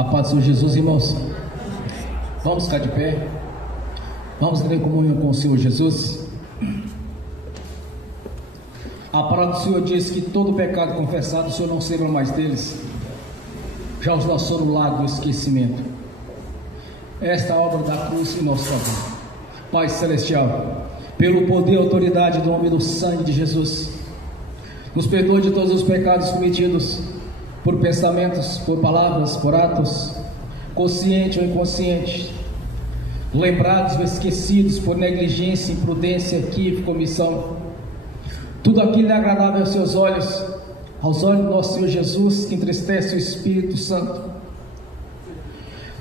A paz do Senhor Jesus, irmãos. Vamos ficar de pé. Vamos ter comunhão com o Senhor Jesus. A palavra do Senhor diz que todo pecado confessado, o Senhor não se lembra mais deles. Já os lançou no lago do esquecimento. Esta é a obra da cruz em nosso favor. Pai Celestial, pelo poder e autoridade do nome do sangue de Jesus, nos perdoe de todos os pecados cometidos por pensamentos, por palavras, por atos, consciente ou inconsciente, lembrados ou esquecidos por negligência, imprudência, equívoco, omissão. Tudo aquilo é agradável aos seus olhos, aos olhos do nosso Senhor Jesus, que entristece o Espírito Santo.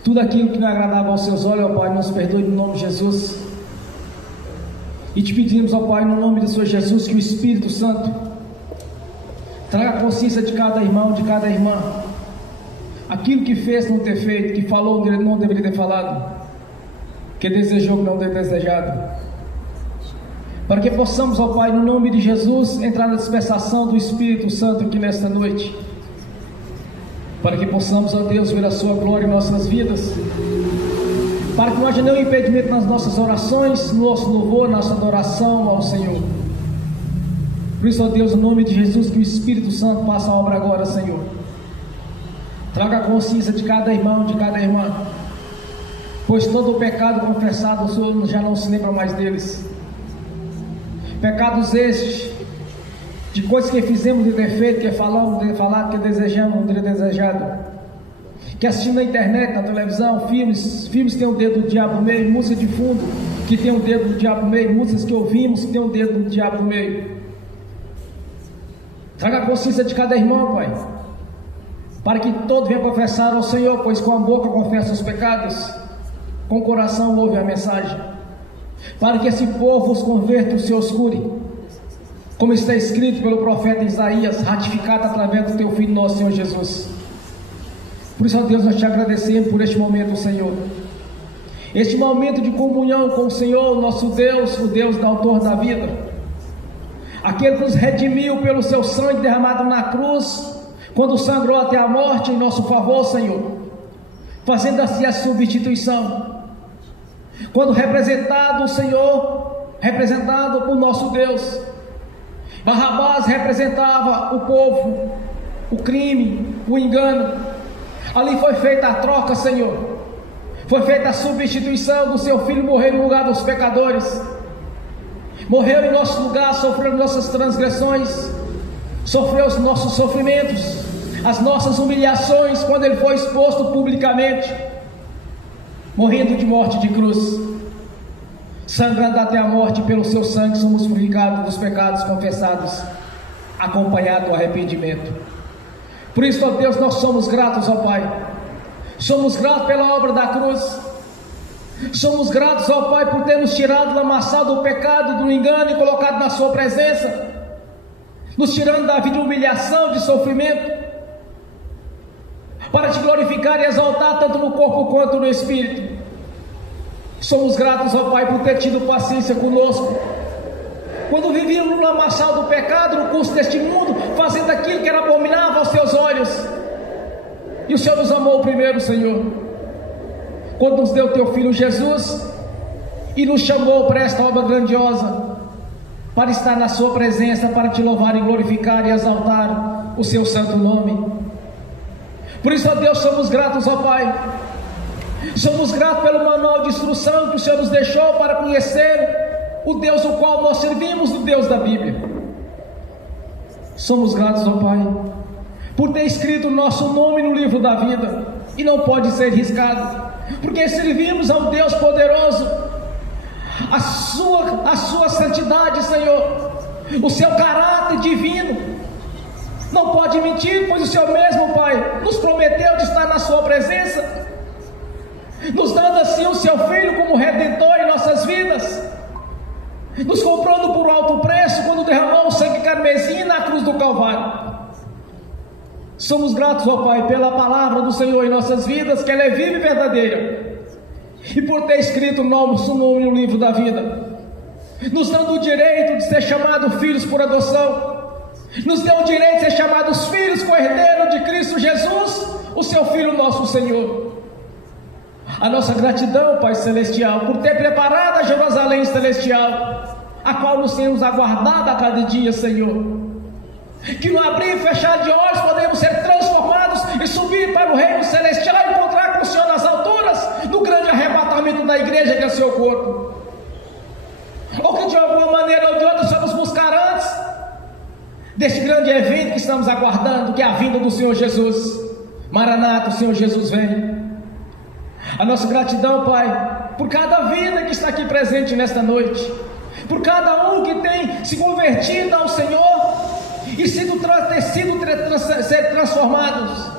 Tudo aquilo que não é agradável aos seus olhos, ó Pai, nos perdoe no nome de Jesus. E te pedimos, ó Pai, no nome do Senhor Jesus, que o Espírito Santo traga a consciência de cada irmão, de cada irmã, aquilo que fez não ter feito, que falou não deveria ter falado, que desejou que não ter desejado, para que possamos, ó Pai, no nome de Jesus, entrar na dispensação do Espírito Santo aqui nesta noite, para que possamos, ó Deus, ver a sua glória em nossas vidas, para que não haja nenhum impedimento nas nossas orações, no nosso louvor, nossa adoração ao Senhor. Por isso, ó Deus, no nome de Jesus, que o Espírito Santo faça a obra agora, Senhor. Traga a consciência de cada irmão, de cada irmã, pois todo o pecado confessado, o Senhor já não se lembra mais deles. Pecados estes, de coisas que fizemos de ter feito, que falamos de ter falado, que desejamos de ter desejado, que assistimos na internet, na televisão, filmes que tem o dedo do diabo no meio, música de fundo que tem o dedo do diabo no meio, músicas que ouvimos que tem o dedo do diabo no meio. Traga a consciência de cada irmão, Pai, para que todo venha confessar ao Senhor, pois com a boca confessa os pecados, com o coração ouve a mensagem, para que esse povo os converta e os cure, como está escrito pelo profeta Isaías, ratificado através do teu Filho nosso Senhor Jesus. Por isso, ó Deus, nós te agradecemos por este momento, Senhor, este momento de comunhão com o Senhor, nosso Deus, o Deus da autor da vida, aquele que nos redimiu pelo seu sangue derramado na cruz, quando sangrou até a morte em nosso favor, Senhor, fazendo assim a substituição, quando representado o Senhor, representado por nosso Deus, Barrabás representava o povo, o crime, o engano, ali foi feita a troca, Senhor, foi feita a substituição do seu Filho morrer no lugar dos pecadores, morreu em nosso lugar, sofreu nossas transgressões, sofreu os nossos sofrimentos, as nossas humilhações, quando ele foi exposto publicamente, morrendo de morte de cruz, sangrando até a morte. Pelo seu sangue somos purificados dos pecados confessados, acompanhado do arrependimento. Por isso, ó Deus, nós somos gratos, ó Pai, somos gratos pela obra da cruz, somos gratos, ó Pai, por ter nos tirado do lamaçal do pecado, do engano, e colocado na sua presença, nos tirando da vida de humilhação, de sofrimento, para te glorificar e exaltar tanto no corpo quanto no espírito. Somos gratos, ó Pai, por ter tido paciência conosco, quando vivíamos no lamaçal do pecado, no curso deste mundo, fazendo aquilo que era abominável aos teus olhos, e o Senhor nos amou primeiro, Senhor, quando nos deu teu Filho Jesus, e nos chamou para esta obra grandiosa, para estar na sua presença, para te louvar e glorificar e exaltar o seu santo nome. Por isso, ó Deus, somos gratos, ó Pai, somos gratos pelo manual de instrução que o Senhor nos deixou para conhecer o Deus o qual nós servimos, o Deus da Bíblia. Somos gratos, ó Pai, por ter escrito o nosso nome no livro da vida, e não pode ser riscado, porque servimos ao Deus poderoso, a sua santidade, Senhor, o seu caráter divino, não pode mentir, pois o Senhor mesmo, Pai, nos prometeu de estar na sua presença, nos dando assim o seu Filho como Redentor em nossas vidas, nos comprando por alto preço, quando derramou o sangue carmesim na cruz do Calvário. Somos gratos, ó Pai, pela palavra do Senhor em nossas vidas, que ela é viva e verdadeira, e por ter escrito o nosso nome no livro da vida, nos dando o direito de ser chamados filhos por adoção, nos deu o direito de ser chamados filhos co-herdeiro de Cristo Jesus, o seu Filho nosso Senhor. A nossa gratidão, Pai Celestial, por ter preparado a Jerusalém Celestial, a qual nos temos aguardado a cada dia, Senhor. Que no abrir e fechar de olhos podemos ser transformados e subir para o reino celestial e encontrar com o Senhor nas alturas, no grande arrebatamento da igreja que é seu corpo. Ou que de alguma maneira ou de outra vamos buscar antes deste grande evento que estamos aguardando, que é a vinda do Senhor Jesus. Maranata, o Senhor Jesus vem. A nossa gratidão, Pai, por cada vida que está aqui presente nesta noite, por cada um que tem se convertido ao Senhor e ser transformados,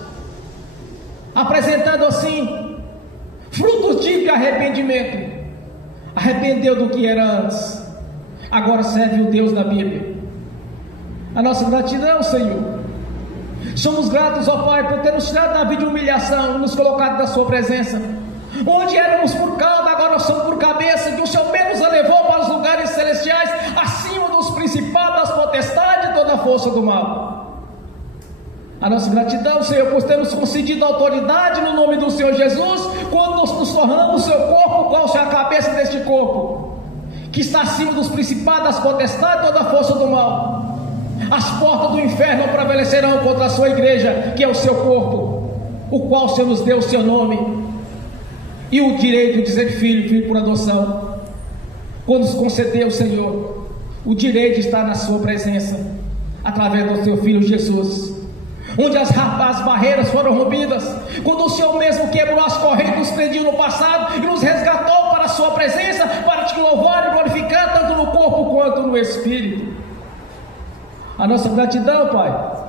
apresentando assim frutos dignos de arrependimento. Arrependeu do que era antes, agora serve o Deus da Bíblia. A nossa gratidão, Senhor. Somos gratos, ó Pai, por ter nos tirado da vida de humilhação, nos colocado na sua presença. Onde éramos por cauda, agora somos por cabeça, que o Senhor mesmo nos levou para os lugares celestiais, acima dos principados, das potestades e toda a força do mal. A nossa gratidão, Senhor, por ter nos concedido autoridade no nome do Senhor Jesus, quando nos tornamos o seu corpo, qual é a cabeça deste corpo, que está acima dos principados, das potestades e toda a força do mal. As portas do inferno não prevalecerão contra a sua igreja, que é o seu corpo, o qual o Senhor nos deu o seu nome, e o direito de ser filho, filho por adoção. Quando nos concedeu, Senhor, o direito de estar na sua presença, através do seu Filho Jesus, onde as barreiras foram rompidas, quando o Senhor mesmo quebrou as correntes, nos prendiu no passado e nos resgatou para a sua presença, para te louvar e glorificar, tanto no corpo quanto no espírito. A nossa gratidão, Pai.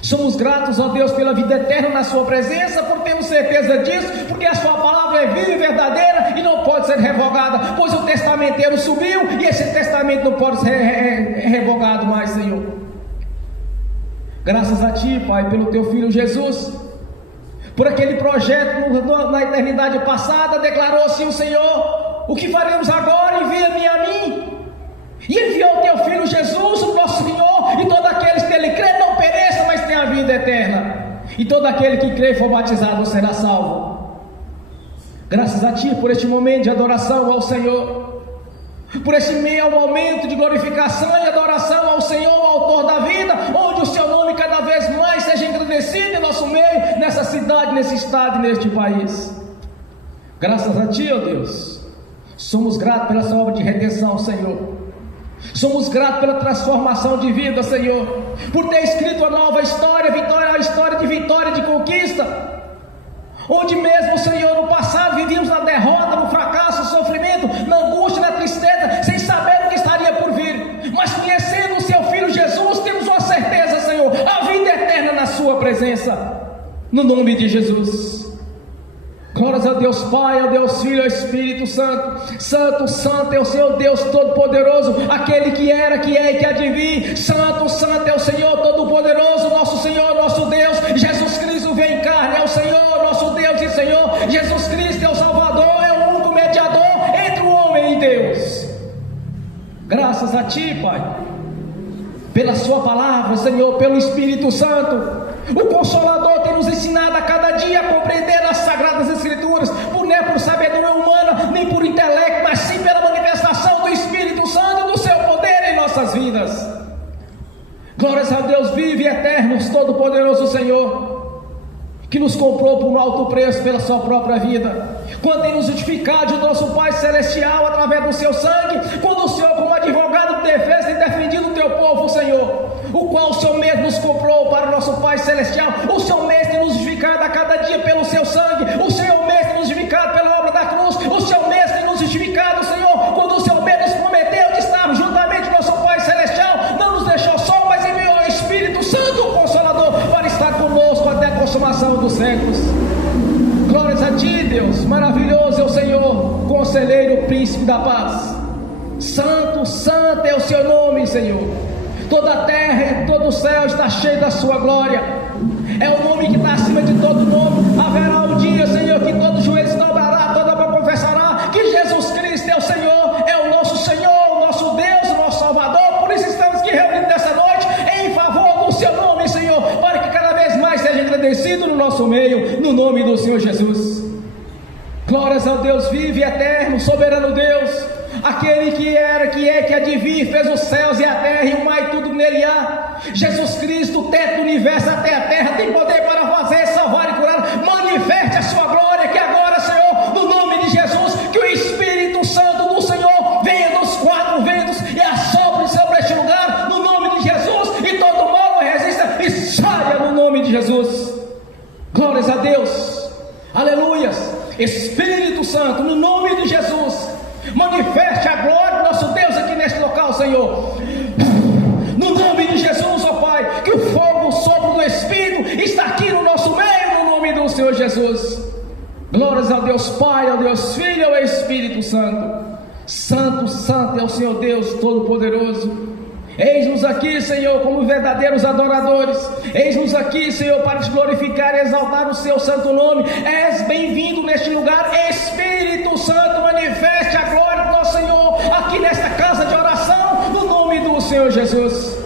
Somos gratos, ó Deus, pela vida eterna na sua presença, por termos certeza disso, porque a sua palavra é viva e verdadeira e não pode ser revogada, pois o testamenteiro subiu e esse testamento não pode ser revogado mais, Senhor. Graças a Ti, Pai, pelo Teu Filho Jesus, por aquele projeto na eternidade passada, declarou-se o Senhor: o que faremos agora? Envia-me a mim. E enviou o Teu Filho Jesus, o nosso Senhor, e todo aquele que nele crê não pereça, mas tenha a vida eterna. E todo aquele que crê e for batizado será salvo. Graças a Ti por este momento de adoração ao Senhor, por esse meio momento de glorificação e adoração ao Senhor, o autor da vida, onde o Seu nome cada vez mais seja engrandecido em nosso meio, nessa cidade, nesse estado e neste país. Graças a Ti, ó Deus, somos gratos pela Sua obra de redenção, Senhor. Somos gratos pela transformação de vida, Senhor, por ter escrito a nova história, a história de vitória e de conquista, onde mesmo, Senhor, no passado vivíamos na derrota, no fracasso, no sofrimento, na angústia, na tristeza, sem saber o que estaria por vir, mas conhecendo o Seu Filho Jesus, temos uma certeza, Senhor, a vida eterna na Sua presença, no nome de Jesus. Glórias a Deus Pai, ao Deus Filho, ao Espírito Santo. Santo, Santo é o Senhor Deus Todo-Poderoso, aquele que era, que é e que há de vir. Santo, Santo é o Senhor Todo-Poderoso, nosso Senhor, nosso Deus. Jesus Cristo vem em carne, é o Senhor, nosso Deus e Senhor. Jesus Cristo é o Salvador, é o único mediador entre o homem e Deus. Graças a Ti, Pai, pela Sua palavra, Senhor, pelo Espírito Santo. O Consolador tem nos ensinado a cada dia a compreender as Sagradas Escrituras, não é por sabedoria humana, nem por intelecto, mas sim pela manifestação do Espírito Santo, do Seu poder em nossas vidas. Glórias a Deus vive e eterno, Todo-Poderoso Senhor, que nos comprou por um alto preço pela Sua própria vida, quando tem nos justificado de nosso Pai Celestial através do Seu sangue, quando o Senhor, como advogado de defesa, tem defendido o Teu povo, Senhor, o qual o Senhor mesmo nos comprou para o nosso Pai Celestial. O Senhor mesmo tem nos justificado a cada dia pelo Seu sangue, o Senhor mesmo tem nos justificado pela obra da cruz, o Senhor mesmo tem nos justificado, Senhor, quando o Senhor mesmo nos prometeu de estar juntamente com o nosso Pai Celestial, não nos deixou só, mas enviou o Espírito Santo, o Consolador, para estar conosco até a consumação dos séculos. Glórias a Ti, Deus, maravilhoso é o Senhor, Conselheiro, Príncipe da Paz. Santo, Santo é o Seu nome, Senhor. Toda a terra e todo o céu está cheio da Sua glória. É o nome que está acima de todo nome. Haverá um dia, Senhor, que todo joelho se dobrará, toda boca confessará que Jesus Cristo é o Senhor, o nosso Deus, o nosso Salvador. Por isso estamos aqui reunidos nessa noite em favor do Seu nome, Senhor, para que cada vez mais seja agradecido no nosso meio. do Senhor Jesus. Glórias ao Deus vivo e eterno, soberano Deus, aquele que era, que é, que há de vir, fez os céus e a terra e o mar e tudo nele há. Jesus Cristo, o teto do universo até a terra, tem poder para fazer, salvar e curar. Manifeste a sua glória que agora, Senhor, no nome de Jesus, que o Espírito Santo do Senhor venha dos quatro ventos e assopre sobre este lugar, no nome de Jesus, e todo mal resista e saia no nome de Jesus. Glórias a Deus, aleluias. Espírito Santo, no nome de Jesus, manifeste a glória do nosso Deus aqui neste local, Senhor. No nome de Jesus, ó Pai, que o fogo, o sopro do Espírito está aqui no nosso meio, no nome do Senhor Jesus. Glórias a Deus Pai, ao Deus Filho e ao Espírito Santo. Santo, santo é o Senhor Deus Todo-Poderoso. Eis-nos aqui, Senhor, como verdadeiros adoradores. Eis-nos aqui, Senhor, para te glorificar e exaltar o seu santo nome. És bem-vindo neste lugar. Espírito Santo, manifeste a glória do nosso Senhor aqui nesta casa de oração, no nome do Senhor Jesus.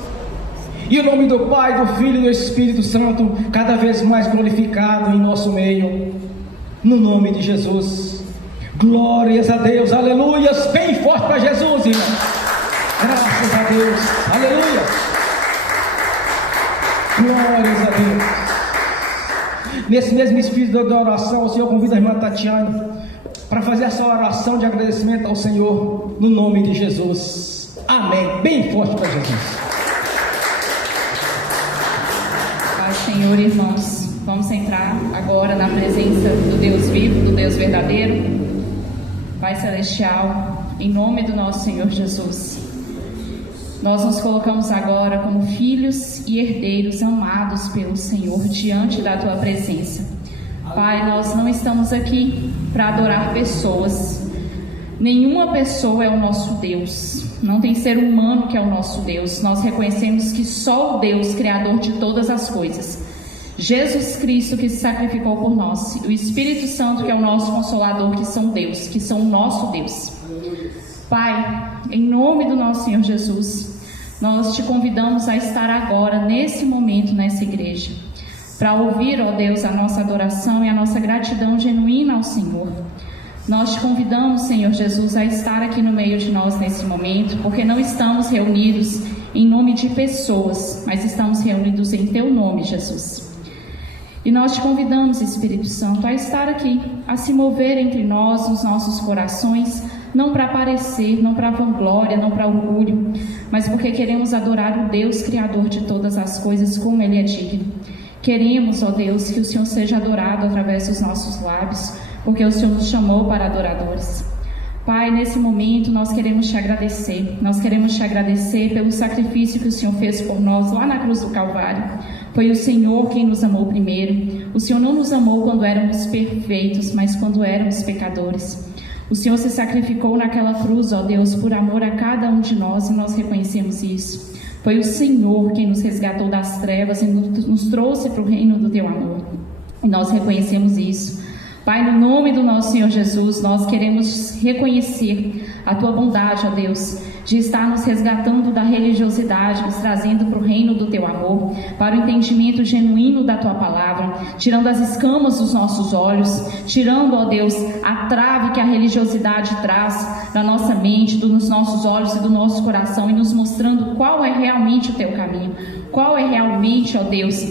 E o nome do Pai, do Filho e do Espírito Santo cada vez mais glorificado em nosso meio, no nome de Jesus. Glórias a Deus, aleluias. Bem forte para Jesus, irmão. Graças a Deus, aleluia. Glórias a Deus. Nesse mesmo espírito da oração, o Senhor convida a irmã Tatiana para fazer essa oração de agradecimento ao Senhor, no nome de Jesus. Amém. Bem forte para Jesus. Pai, Senhor, irmãos, vamos entrar agora na presença do Deus vivo, do Deus verdadeiro. Pai Celestial, em nome do nosso Senhor Jesus, nós nos colocamos agora como filhos e herdeiros amados pelo Senhor diante da Tua presença. Pai, nós não estamos aqui para adorar pessoas. Nenhuma pessoa é o nosso Deus. Não tem ser humano que é o nosso Deus. Nós reconhecemos que só o Deus, Criador de todas as coisas, Jesus Cristo, que se sacrificou por nós, e o Espírito Santo, que é o nosso Consolador, que são Deus, que são o nosso Deus. Pai, em nome do nosso Senhor Jesus, nós te convidamos a estar agora, nesse momento, nessa igreja, para ouvir, ó Deus, a nossa adoração e a nossa gratidão genuína ao Senhor. Nós te convidamos, Senhor Jesus, a estar aqui no meio de nós nesse momento, porque não estamos reunidos em nome de pessoas, mas estamos reunidos em Teu nome, Jesus. E nós te convidamos, Espírito Santo, a estar aqui, a se mover entre nós, nos nossos corações, não para aparecer, não para vanglória, não para orgulho, mas porque queremos adorar o Deus Criador de todas as coisas como Ele é digno. Queremos, ó Deus, que o Senhor seja adorado através dos nossos lábios, porque o Senhor nos chamou para adoradores. Pai, nesse momento nós queremos te agradecer. Nós queremos te agradecer pelo sacrifício que o Senhor fez por nós lá na cruz do Calvário. Foi o Senhor quem nos amou primeiro. O Senhor não nos amou quando éramos perfeitos, mas quando éramos pecadores. O Senhor se sacrificou naquela cruz, ó Deus, por amor a cada um de nós, e nós reconhecemos isso. Foi o Senhor quem nos resgatou das trevas e nos trouxe para o reino do Teu amor. E nós reconhecemos isso. Pai, no nome do nosso Senhor Jesus, nós queremos reconhecer a Tua bondade, ó Deus, de estar nos resgatando da religiosidade, nos trazendo para o reino do Teu amor, para o entendimento genuíno da Tua palavra, tirando as escamas dos nossos olhos, tirando, ó Deus, a trave que a religiosidade traz da nossa mente, dos nossos olhos e do nosso coração, e nos mostrando qual é realmente o Teu caminho, qual é realmente, ó Deus,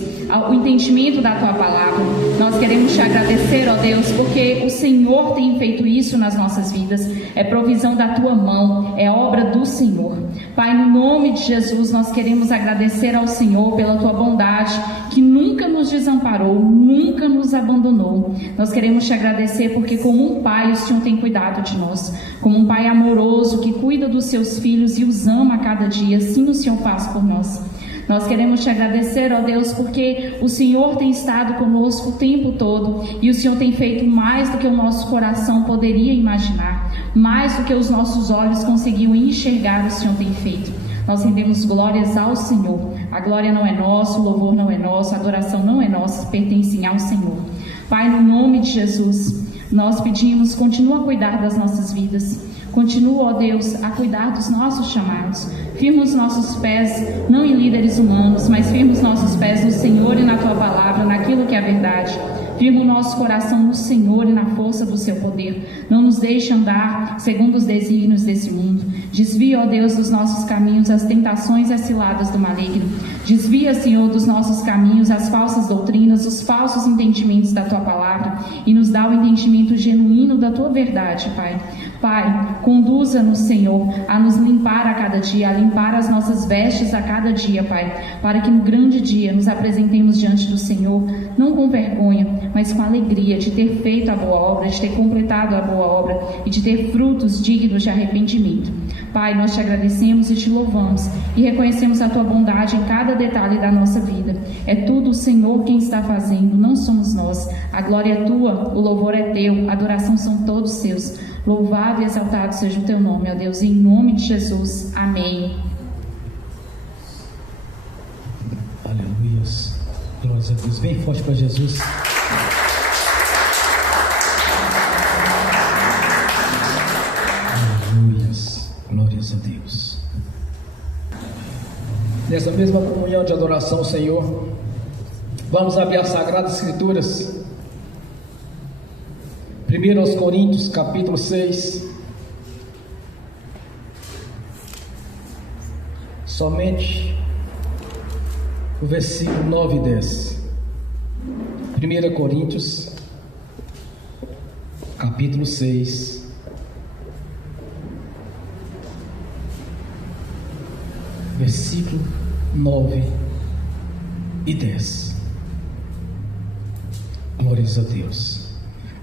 o entendimento da Tua palavra. Nós queremos te agradecer, ó Deus, porque o Senhor tem feito isso nas nossas vidas, é provisão da Tua mão, é obra do Senhor. Pai, no nome de Jesus, nós queremos agradecer ao Senhor pela Tua bondade, que nunca nos desamparou, nunca nos abandonou. Nós queremos te agradecer porque como um Pai, o Senhor tem cuidado de nós, como um Pai amoroso que cuida dos seus filhos e os ama a cada dia, assim o Senhor faz por nós. Nós queremos te agradecer, ó Deus, porque o Senhor tem estado conosco o tempo todo e o Senhor tem feito mais do que o nosso coração poderia imaginar, mais do que os nossos olhos conseguiam enxergar, o Senhor tem feito. Nós rendemos glórias ao Senhor. A glória não é nossa, o louvor não é nosso, a adoração não é nossa, pertencem ao Senhor. Pai, no nome de Jesus, nós pedimos, continua a cuidar das nossas vidas. Continua, ó Deus, a cuidar dos nossos chamados. Firma os nossos pés, não em líderes humanos, mas firma os nossos pés no Senhor e na Tua palavra, naquilo que é a verdade. Firma o nosso coração no Senhor e na força do seu poder. Não nos deixe andar segundo os desígnios desse mundo. Desvia, ó Deus, dos nossos caminhos as tentações e as ciladas do maligno. Desvia, Senhor, dos nossos caminhos as falsas doutrinas, os falsos entendimentos da tua palavra e nos dá o entendimento genuíno da tua verdade, Pai. Pai, conduza-nos, Senhor, a nos limpar a cada dia, a limpar as nossas vestes a cada dia, Pai, para que no grande dia nos apresentemos diante do Senhor, não com vergonha, mas com alegria de ter feito a boa obra, de ter completado a boa obra e de ter frutos dignos de arrependimento. Pai, nós te agradecemos e te louvamos e reconhecemos a tua bondade em cada detalhe da nossa vida. É tudo o Senhor quem está fazendo, não somos nós. A glória é tua, o louvor é teu, a adoração são todos seus. Louvado e exaltado seja o teu nome, ó Deus, em nome de Jesus. Amém. Aleluias. Glórias a Deus. Bem forte para Jesus. Aleluias. Glórias a Deus. Nessa mesma comunhão de adoração ao Senhor, vamos abrir as Sagradas Escrituras. 1 aos Coríntios, capítulo 6. Somente o versículo 9 e 10. 1 Coríntios, capítulo 6. Versículo 9 e 10. Glórias a Deus.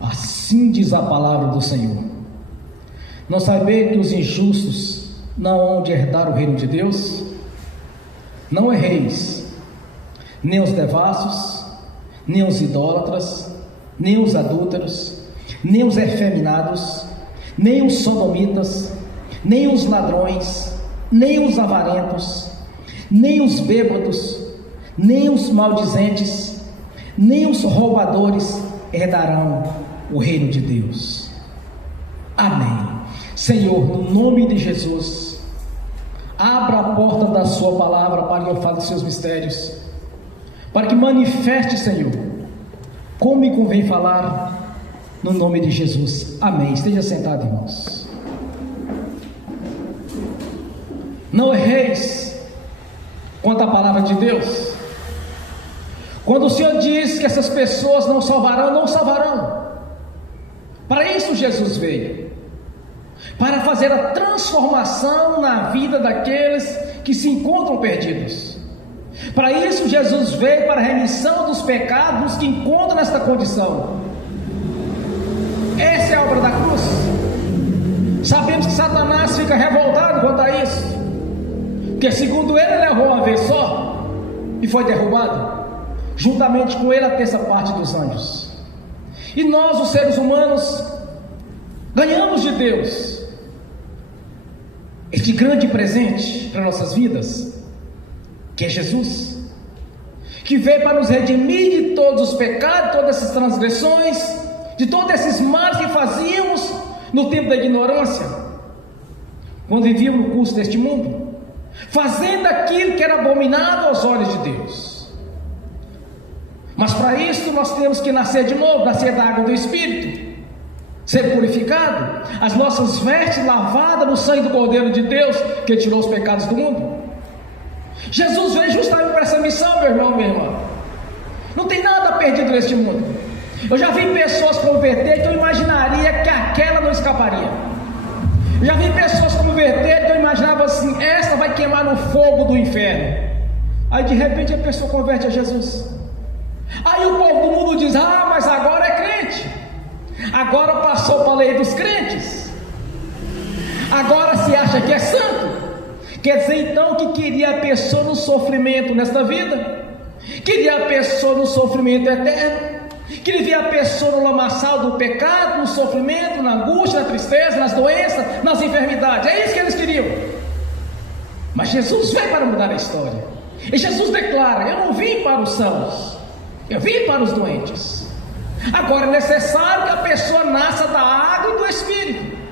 Assim diz a palavra do Senhor: não sabeis que os injustos não hão de herdar o reino de Deus? Não erreis, nem os devassos, nem os idólatras, nem os adúlteros, nem os efeminados, nem os sodomitas, nem os ladrões, nem os avarentos, nem os bêbados, nem os maldizentes, nem os roubadores herdarão o reino de Deus. Amém. Senhor, no nome de Jesus, abra a porta da sua palavra para eu falar dos seus mistérios, para que manifeste, Senhor, como me convém falar, no nome de Jesus. Amém. Esteja sentado, irmãos. Não erreis quanto à palavra de Deus. Quando o Senhor diz que essas pessoas não salvarão, não salvarão. Para isso Jesus veio, para fazer a transformação na vida daqueles que se encontram perdidos. Para isso Jesus veio, para a remissão dos pecados que encontram nesta condição. Essa é a obra da cruz. Sabemos que Satanás fica revoltado quanto a isso, porque segundo ele errou uma vez só e foi derrubado, juntamente com ele a terça parte dos anjos. E nós, os seres humanos, ganhamos de Deus este grande presente para nossas vidas, que é Jesus, que veio para nos redimir de todos os pecados, de todas essas transgressões, de todos esses males que fazíamos no tempo da ignorância, quando vivíamos no curso deste mundo, fazendo aquilo que era abominável aos olhos de Deus. Mas para isso nós temos que nascer de novo, nascer da água do Espírito, ser purificado, as nossas vestes lavadas no sangue do Cordeiro de Deus, que tirou os pecados do mundo. Jesus veio justamente para essa missão, meu irmão, minha irmã. Não tem nada perdido neste mundo. Eu já vi pessoas converter que eu imaginaria que aquela não escaparia. Eu já vi pessoas converter que eu imaginava assim: essa vai queimar no fogo do inferno. Aí de repente a pessoa converte a Jesus. Aí o povo do mundo diz: ah, mas agora é crente, agora passou para a lei dos crentes, agora se acha que é santo. Quer dizer então que queria a pessoa no sofrimento nesta vida, queria a pessoa no sofrimento eterno, queria ver a pessoa no lamaçal do pecado, no sofrimento, na angústia, na tristeza, nas doenças, nas enfermidades. É isso que eles queriam. Mas Jesus veio para mudar a história. E Jesus declara: eu não vim para os sãos, eu vim para os doentes. Agora é necessário que a pessoa nasça da água e do Espírito.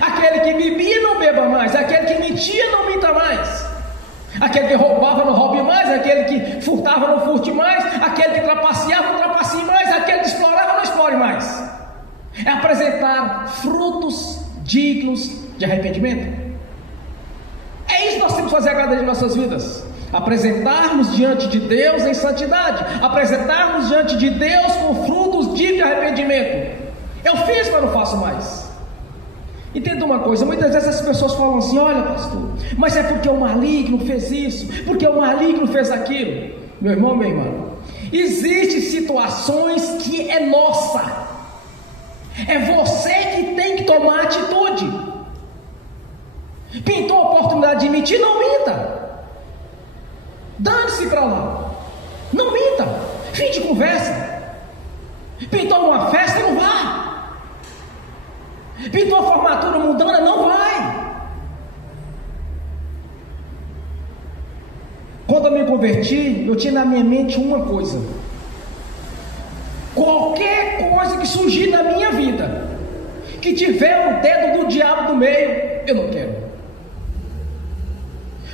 Aquele que bebia não beba mais, aquele que mentia não minta mais, aquele que roubava não roube mais, aquele que furtava não furte mais, aquele que trapaceava não trapacie mais, dignos de arrependimento? É isso que nós temos que fazer a cada dia de nossas vidas: apresentarmos diante de Deus em santidade, apresentarmos diante de Deus com frutos dignos de arrependimento. Eu fiz, mas não faço mais. Entenda uma coisa: muitas vezes as pessoas falam assim: olha, pastor, mas é porque o maligno fez isso, porque o maligno fez aquilo. Meu irmão, minha irmã, existem situações que é nossa, é você que tem que tomar atitude. Pintou a oportunidade de mentir, não minta. Dane-se para lá, não minta. Fim de conversa. Pintou uma festa, não vá. Pintou a formatura mundana, não vai. Quando eu me converti, eu tinha na minha mente uma coisa: qualquer coisa que surgir na minha vida, que tiver o dedo do diabo no meio, eu não quero.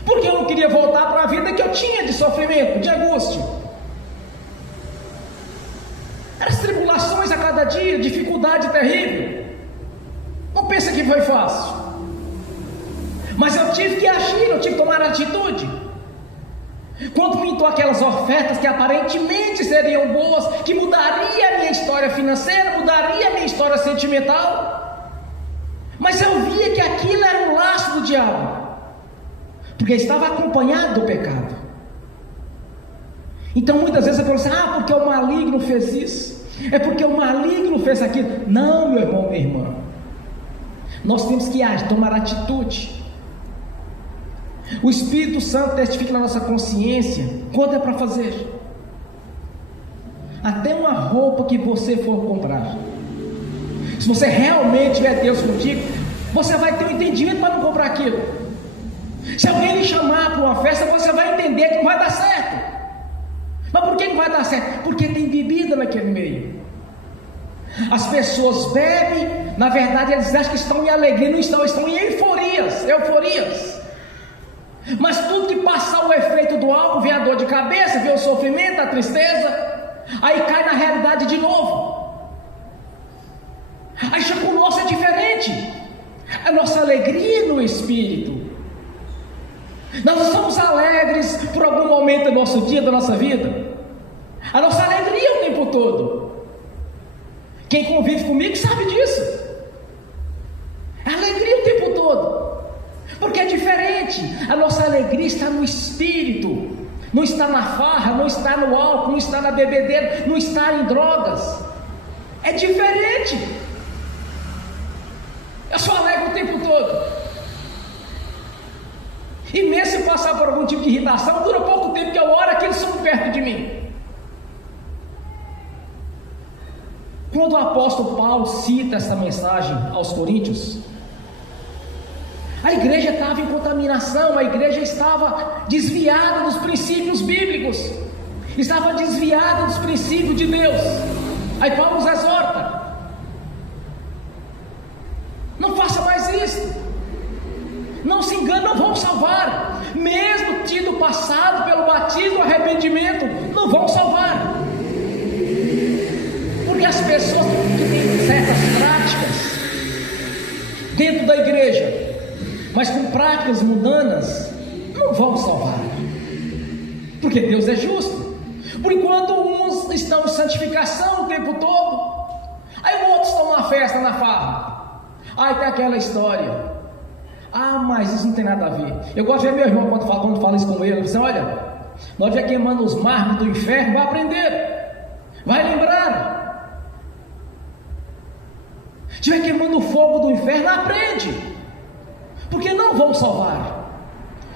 Porque eu não queria voltar para a vida que eu tinha de sofrimento, de angústia. As tribulações a cada dia, dificuldade terrível. Não pensa que foi fácil. Mas eu tive que agir, eu tive que tomar atitude. Quando pintou aquelas ofertas que aparentemente seriam boas, que mudaria a minha história financeira, mudaria a minha história sentimental, mas eu via que aquilo era um laço do diabo, porque estava acompanhado do pecado. Então muitas vezes eu falo assim: ah, porque o maligno fez isso, é porque o maligno fez aquilo. Não, meu irmão, minha irmã, nós temos que agir, tomar atitude. O Espírito Santo testifica na nossa consciência quando é para fazer. Até uma roupa que você for comprar, se você realmente tiver Deus contigo, você vai ter um entendimento para não comprar aquilo. Se alguém lhe chamar para uma festa, você vai entender que não vai dar certo. Mas por que não vai dar certo? Porque tem bebida naquele meio. As pessoas bebem, na verdade eles acham que estão em alegria, não estão, estão em euforias. Mas tudo que passar o efeito do álcool, vem a dor de cabeça, vem o sofrimento, a tristeza, aí cai na realidade de novo. Aí já com o nosso é diferente. A nossa alegria no Espírito. Nós estamos alegres por algum momento do nosso dia, da nossa vida. A nossa alegria é o tempo todo. Quem convive comigo sabe disso. A alegria o tempo todo. Porque é diferente. A nossa alegria está no Espírito. Não está na farra, não está no álcool, não está na bebedeira, não está em drogas. É diferente. Eu sou alegre o tempo todo. E mesmo se passar por algum tipo de irritação, dura pouco tempo, que eu oro, aqueles são perto de mim. Quando o apóstolo Paulo cita essa mensagem aos coríntios, a igreja estava em contaminação, a igreja estava desviada dos princípios bíblicos, estava desviada dos princípios de Deus. Aí Paulo nos exorta: não faça mais isso, não se engane, não vão salvar, mesmo tendo passado pelo batismo e arrependimento, não vão salvar. Porque as pessoas que têm certas práticas dentro da igreja, mas com práticas mundanas, não vão salvar. Porque Deus é justo. Por enquanto uns estão em santificação o tempo todo, aí outros estão na festa, na farra. Aí tem aquela história: ah, mas isso não tem nada a ver. Eu gosto de ver meu irmão quando fala isso com ele. Eu falo assim: olha, nós já queimando os mármores do inferno, vai aprender, vai lembrar. Se estiver queimando o fogo do inferno, aprende, porque não vão salvar.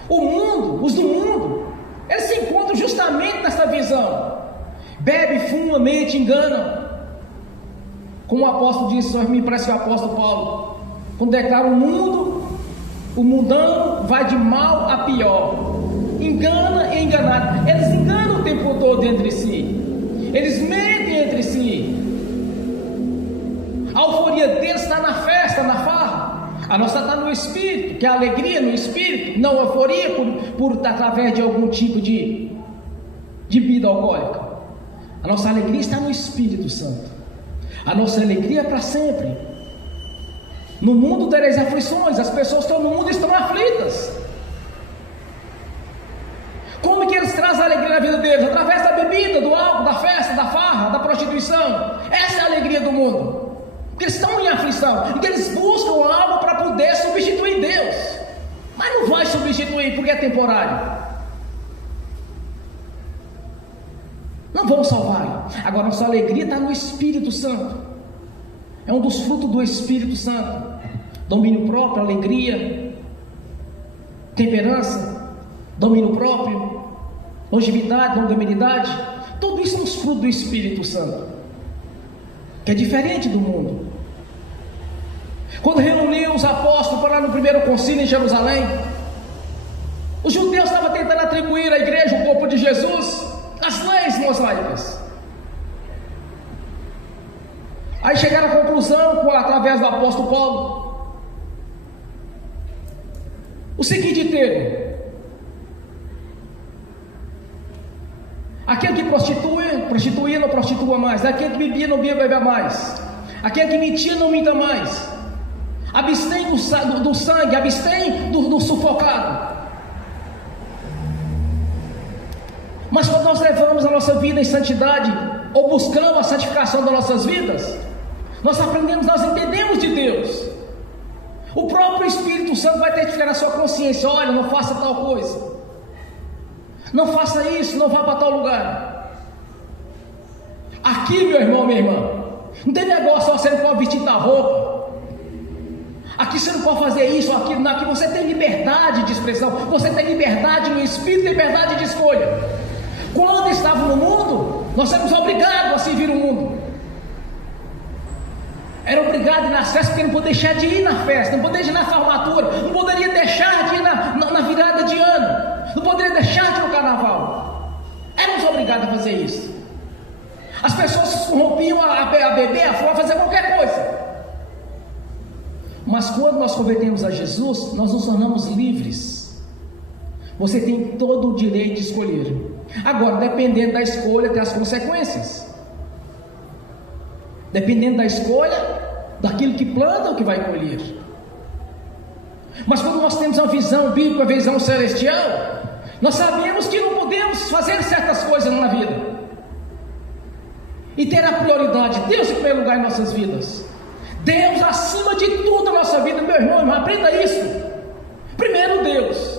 O mundo, os do mundo, eles se encontram justamente nessa visão: bebe, fuma, mente, enganam. Como o apóstolo disse, me parece que o apóstolo Paulo, quando declara o mundo, o mundano vai de mal a pior, engana e enganado. Eles enganam o tempo todo entre si, eles mentem entre si. A euforia deles está na festa, na farra. A nossa está no Espírito, que é a alegria no Espírito, não a euforia através de algum tipo de bebida alcoólica. A nossa alegria está no Espírito Santo. A nossa alegria é para sempre. No mundo tereis aflições, as pessoas que estão no mundo estão aflitas. Como que eles trazem a alegria na vida deles? Através da bebida, do álcool, da festa, da farra, da prostituição. Essa é a alegria do mundo. Porque eles estão em aflição, porque eles buscam algo para poder substituir Deus. Mas não vai substituir porque é temporário. Não vão salvar. Agora, nossa alegria está no Espírito Santo. É um dos frutos do Espírito Santo. Domínio próprio, alegria, temperança, domínio próprio, longevidade, longanimidade. Tudo isso são os frutos do Espírito Santo, que é diferente do mundo. Quando reuniu os apóstolos para no primeiro concílio em Jerusalém, os judeus estavam tentando atribuir à igreja, o corpo de Jesus, as leis mosaicas. Aí chegaram à conclusão, através do apóstolo Paulo, o seguinte termo: aquele que prostituía não prostitua mais, aquele que bebia não beba mais, aquele que mentia não minta mais, abstém do sangue, abstém do sufocado. Mas quando nós levamos a nossa vida em santidade, ou buscamos a santificação das nossas vidas, nós aprendemos, nós entendemos de Deus. O próprio Espírito Santo vai testificar na sua consciência: olha, não faça tal coisa, não faça isso, não vá para tal lugar. Aqui, meu irmão, minha irmã, não tem negócio, você não pode vestir tal roupa, aqui você não pode fazer isso, aquilo, aqui você tem liberdade de expressão, você tem liberdade no espírito, liberdade de escolha. Quando estava no mundo, nós éramos obrigados a servir o mundo. Era obrigado a ir nas festas, porque não podia deixar de ir na festa, não poderia ir na formatura, não poderia deixar de ir na virada de ano, não poderia deixar de ir no carnaval. Éramos obrigados a fazer isso. As pessoas se corrompiam a beber, a fumar, a fazer qualquer coisa. Mas quando nós convertemos a Jesus, nós nos tornamos livres. Você tem todo o direito de escolher. Agora, dependendo da escolha, tem as consequências. Dependendo da escolha, daquilo que planta, o que vai colher. Mas quando nós temos a visão bíblica, a visão celestial, nós sabemos que não podemos fazer certas coisas na vida e ter a prioridade de Deus em primeiro lugar em nossas vidas. Deus acima de tudo na nossa vida, meu irmão, aprenda isso. Primeiro Deus.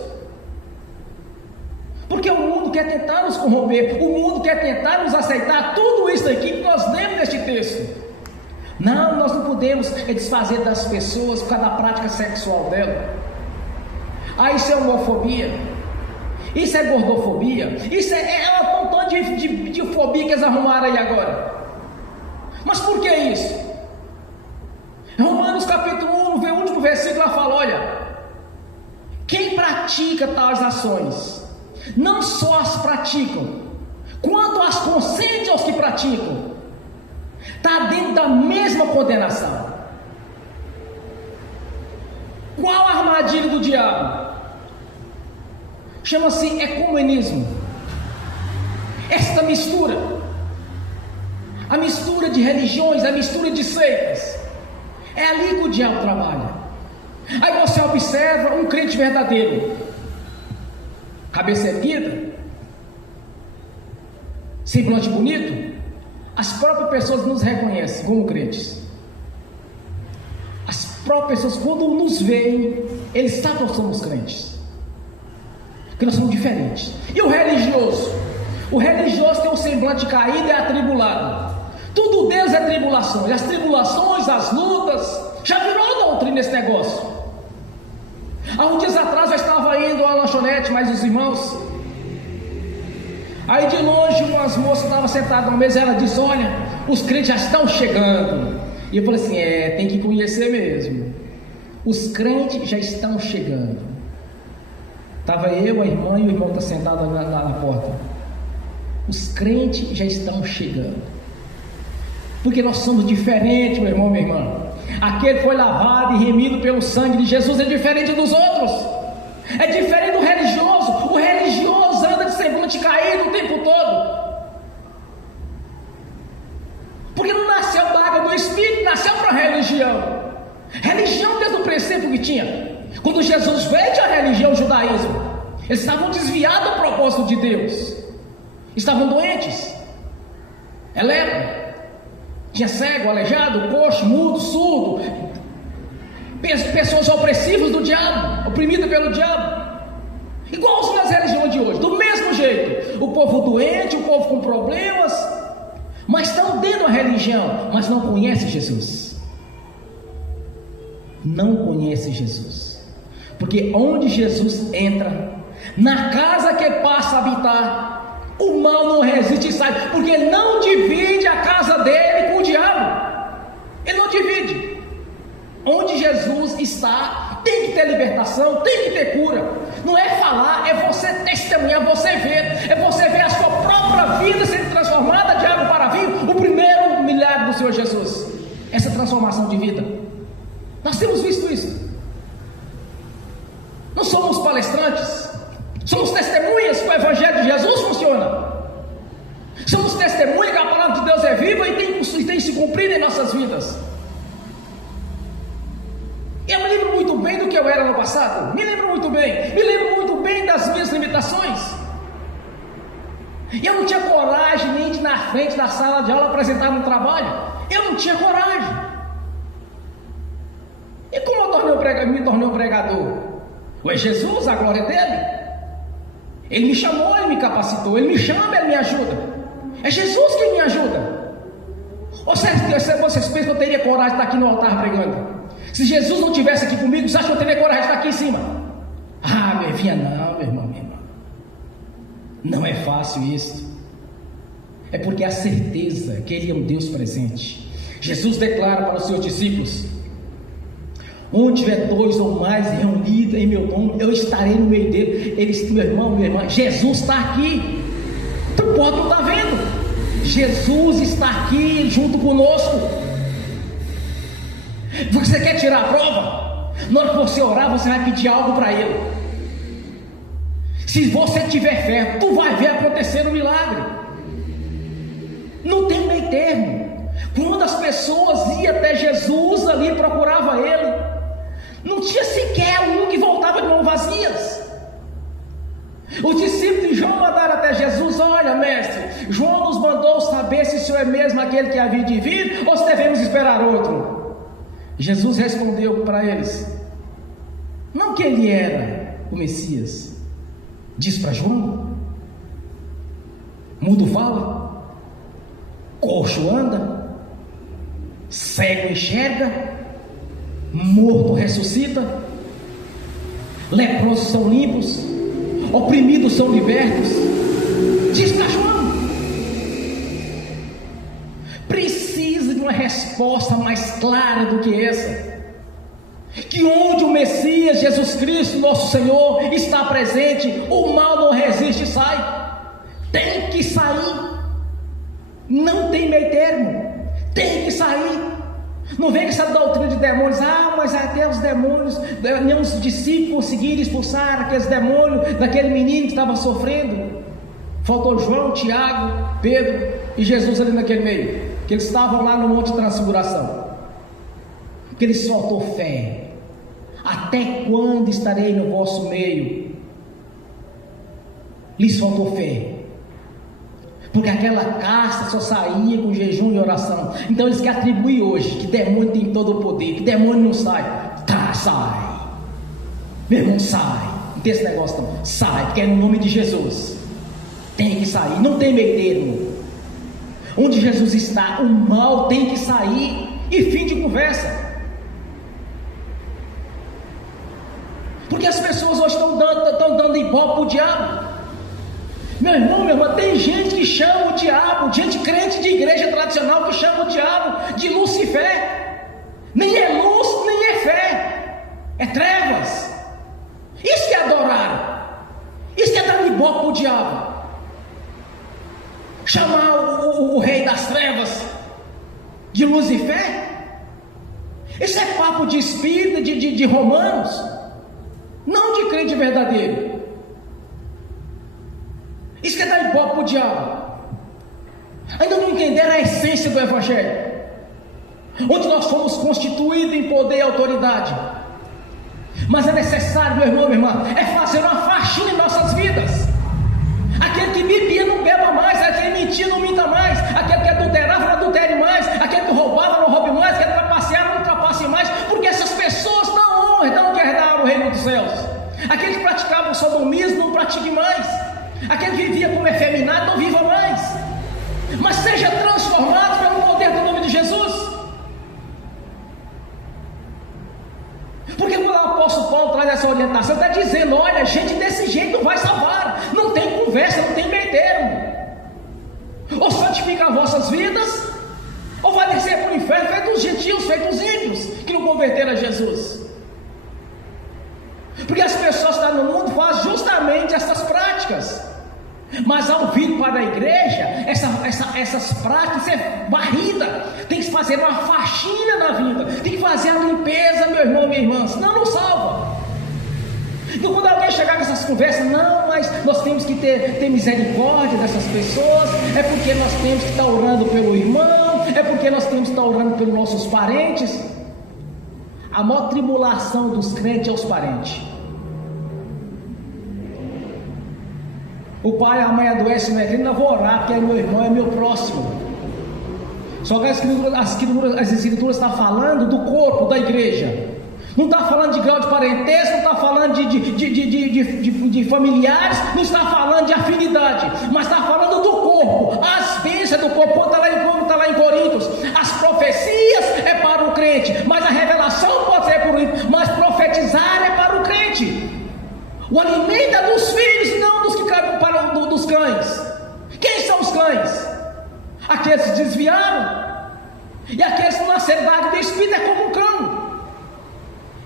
Porque o mundo quer tentar nos corromper, o mundo quer tentar nos aceitar, tudo isso aqui que nós lemos neste texto. Não, nós não podemos desfazer das pessoas por causa da prática sexual dela. Isso é homofobia, isso é gordofobia, isso é um montão de fobia que eles arrumaram aí agora. Mas por que isso? Romanos capítulo 1, no último versículo, ela fala: olha, quem pratica tais ações, não só as praticam, quanto as consentem aos que praticam, está dentro da mesma condenação. Qual a armadilha do diabo? Chama-se ecumenismo. Esta mistura, a mistura de religiões, a mistura de seitas, é ali que o diabo trabalha. Aí você observa um crente verdadeiro, cabeça erguida, semblante bonito, as próprias pessoas nos reconhecem como crentes. As próprias pessoas, quando nos veem, eles sabem que nós somos crentes, que nós somos diferentes. E o religioso? O religioso tem um semblante caído e atribulado. Tudo Deus é tribulação, e as tribulações, as lutas, já virou doutrina esse negócio. Há uns dias atrás eu estava indo à lanchonete, mais os irmãos. Aí de longe umas moças estavam sentadas na mesa, ela disse: olha, os crentes já estão chegando. E eu falei assim: tem que conhecer mesmo. Os crentes já estão chegando. Estava eu, a irmã e o irmão está sentado na porta. Os crentes já estão chegando. Porque nós somos diferentes, meu irmão, minha irmã. Aquele que foi lavado e remido pelo sangue de Jesus é diferente dos outros. É diferente do religioso. O religioso anda de semblante caído o tempo todo, porque não nasceu da água do Espírito, nasceu para religião. Religião tinha. Quando Jesus veio, tinha a religião, o judaísmo. Eles estavam desviados do propósito de Deus. Estavam doentes. É lepra. Tinha cego, aleijado, coxo, mudo, surdo. Pessoas opressivas do diabo, oprimidas pelo diabo. Igualzinho as religiões de hoje, do mesmo jeito. O povo doente, o povo com problemas, mas estão dentro da religião, mas não conhece Jesus. Não conhece Jesus. Porque onde Jesus entra, na casa que passa a habitar, o mal não resiste e sai, porque ele não divide a casa dele com o diabo. Ele não divide. Onde Jesus está, tem que ter libertação, tem que ter cura. Não é falar, é você testemunhar, é você ver a sua própria vida sendo transformada de água para vinho. O primeiro milagre do Senhor Jesus, essa transformação de vida. Nós temos visto isso. Não somos palestrantes, somos testemunhas que o Evangelho de Jesus funciona. Somos testemunhas que a palavra de Deus é viva e tem se cumprido em nossas vidas. Eu me lembro muito bem do que eu era no passado. Me lembro muito bem das minhas limitações. Eu não tinha coragem nem de ir na frente da sala de aula apresentar um trabalho. Eu não tinha coragem. E como eu me tornei um pregador? É Jesus, a glória dele. Ele me chamou, ele me capacitou. Ele me chama, ele me ajuda. É Jesus quem me ajuda. Ou seja, vocês pensam que eu teria coragem de estar aqui no altar pregando? Se Jesus não estivesse aqui comigo, você acha que eu teria coragem de estar aqui em cima? Ah, meu filho, não, meu irmão, minha irmã. Não é fácil isso. É porque a certeza que Ele é um Deus presente. Jesus declara para os seus discípulos: onde tiver 2 ou mais reunidos em meu nome, eu estarei no meio dele. Eles, meu irmão, minha irmã, Jesus está aqui. Tu pode não estar vendo. Jesus está aqui junto conosco. Você quer tirar a prova? Na hora que você orar, você vai pedir algo para Ele. Se você tiver fé, tu vai ver acontecer um milagre. Não tem meio termo. Quando as pessoas iam até Jesus ali, procuravam Ele, não tinha sequer um que voltava de mãos vazias. Os discípulos de João mandaram até Jesus: olha, mestre, João nos mandou saber se o Senhor é mesmo aquele que havia de vir, ou se devemos esperar outro. Jesus respondeu para eles: não que ele era o Messias. Diz para João: mudo fala, coxo anda, cego enxerga, morto ressuscita, leprosos são limpos, oprimidos são libertos. Diz para João. Precisa de uma resposta mais clara do que essa. Que onde o Messias Jesus Cristo, nosso Senhor, está presente, o mal não resiste e sai. Tem que sair. Não tem meio termo. Tem que sair. Não vem com essa doutrina de demônios. Ah, mas até os demônios, nem os discípulos conseguiram expulsar aqueles demônios daquele menino que estava sofrendo. Faltou João, Tiago, Pedro e Jesus ali naquele meio, que eles estavam lá no Monte de Transfiguração. Que eles faltou fé. Até quando estarei no vosso meio? Lhes faltou fé. Porque aquela casta só saía com jejum e oração. Então eles querem atribuir hoje que demônio tem todo o poder, que demônio não sai. Tá, sai. Meu irmão, sai. Não tem esse negócio não. Sai, porque é no nome de Jesus. Tem que sair, não tem meio termo. Onde Jesus está, o mal tem que sair. E fim de conversa. Porque as pessoas hoje estão dando ibope para o diabo. Meu irmão, minha irmã, tem gente que chama o diabo, gente crente de igreja tradicional que chama o diabo de Lucifer. Nem é luz, nem é fé, é trevas. Isso que é adorar, isso que é dar ibope para o diabo. Chamar o rei das trevas de Lucifer. Isso é papo de espírito, de romanos, não de crente verdadeiro. Isso que é dar ibope para o diabo. Ainda não entenderam a essência do Evangelho, onde nós fomos constituídos em poder e autoridade. Mas é necessário, meu irmão, minha irmã, é fazer uma faxina em nossas vidas. Aquele que bebia não beba mais, aquele que mentia não minta mais, aquele que adulterava não adultere mais, aquele que roubava não roube mais, aquele que trapaceava não trapace mais, porque essas pessoas não honram, não querem dar o reino dos céus. Aquele que praticava o sodomismo não pratique mais, aquele que vivia como efeminado não viva mais, mas seja transformado pelo poder do nome de Jesus. Porque quando o apóstolo Paulo traz essa orientação, está dizendo: olha, gente desse jeito não vai salvar, não tem conversa, não tem meio termo. Ou santifica as vossas vidas, ou vai descer para o inferno, feito os gentios, feito os ímpios, que não converteram a Jesus. Porque as pessoas que estão no mundo fazem justamente essas práticas. Mas ao vir para a igreja, essas práticas é varrida. Tem que fazer uma faxina na vida, tem que fazer a limpeza, meu irmão, minha irmã, senão não salva. Então quando alguém chegar com essas conversas: não, mas nós temos que ter misericórdia dessas pessoas, é porque nós temos que estar orando pelo irmão, é porque nós temos que estar orando pelos nossos parentes. A maior tribulação dos crentes é os parentes. O pai e a mãe adoecem, não é crente, não vou orar, porque é meu irmão, é meu próximo. Só que as escrituras estão falando do corpo da igreja. Não está falando de grau de parentesco, não está falando de familiares, não está falando de afinidade, mas está falando do corpo, as bênçãos do corpo. Está lá em Coríntios: as profecias é para o crente, mas a revelação pode ser para o crente, mas profetizar é para o crente. O alimento é dos filhos, não dos que caem para dos cães. Quem são os cães? Aqueles que se desviaram, e aqueles que nasceram da água do Espírito é como um cão.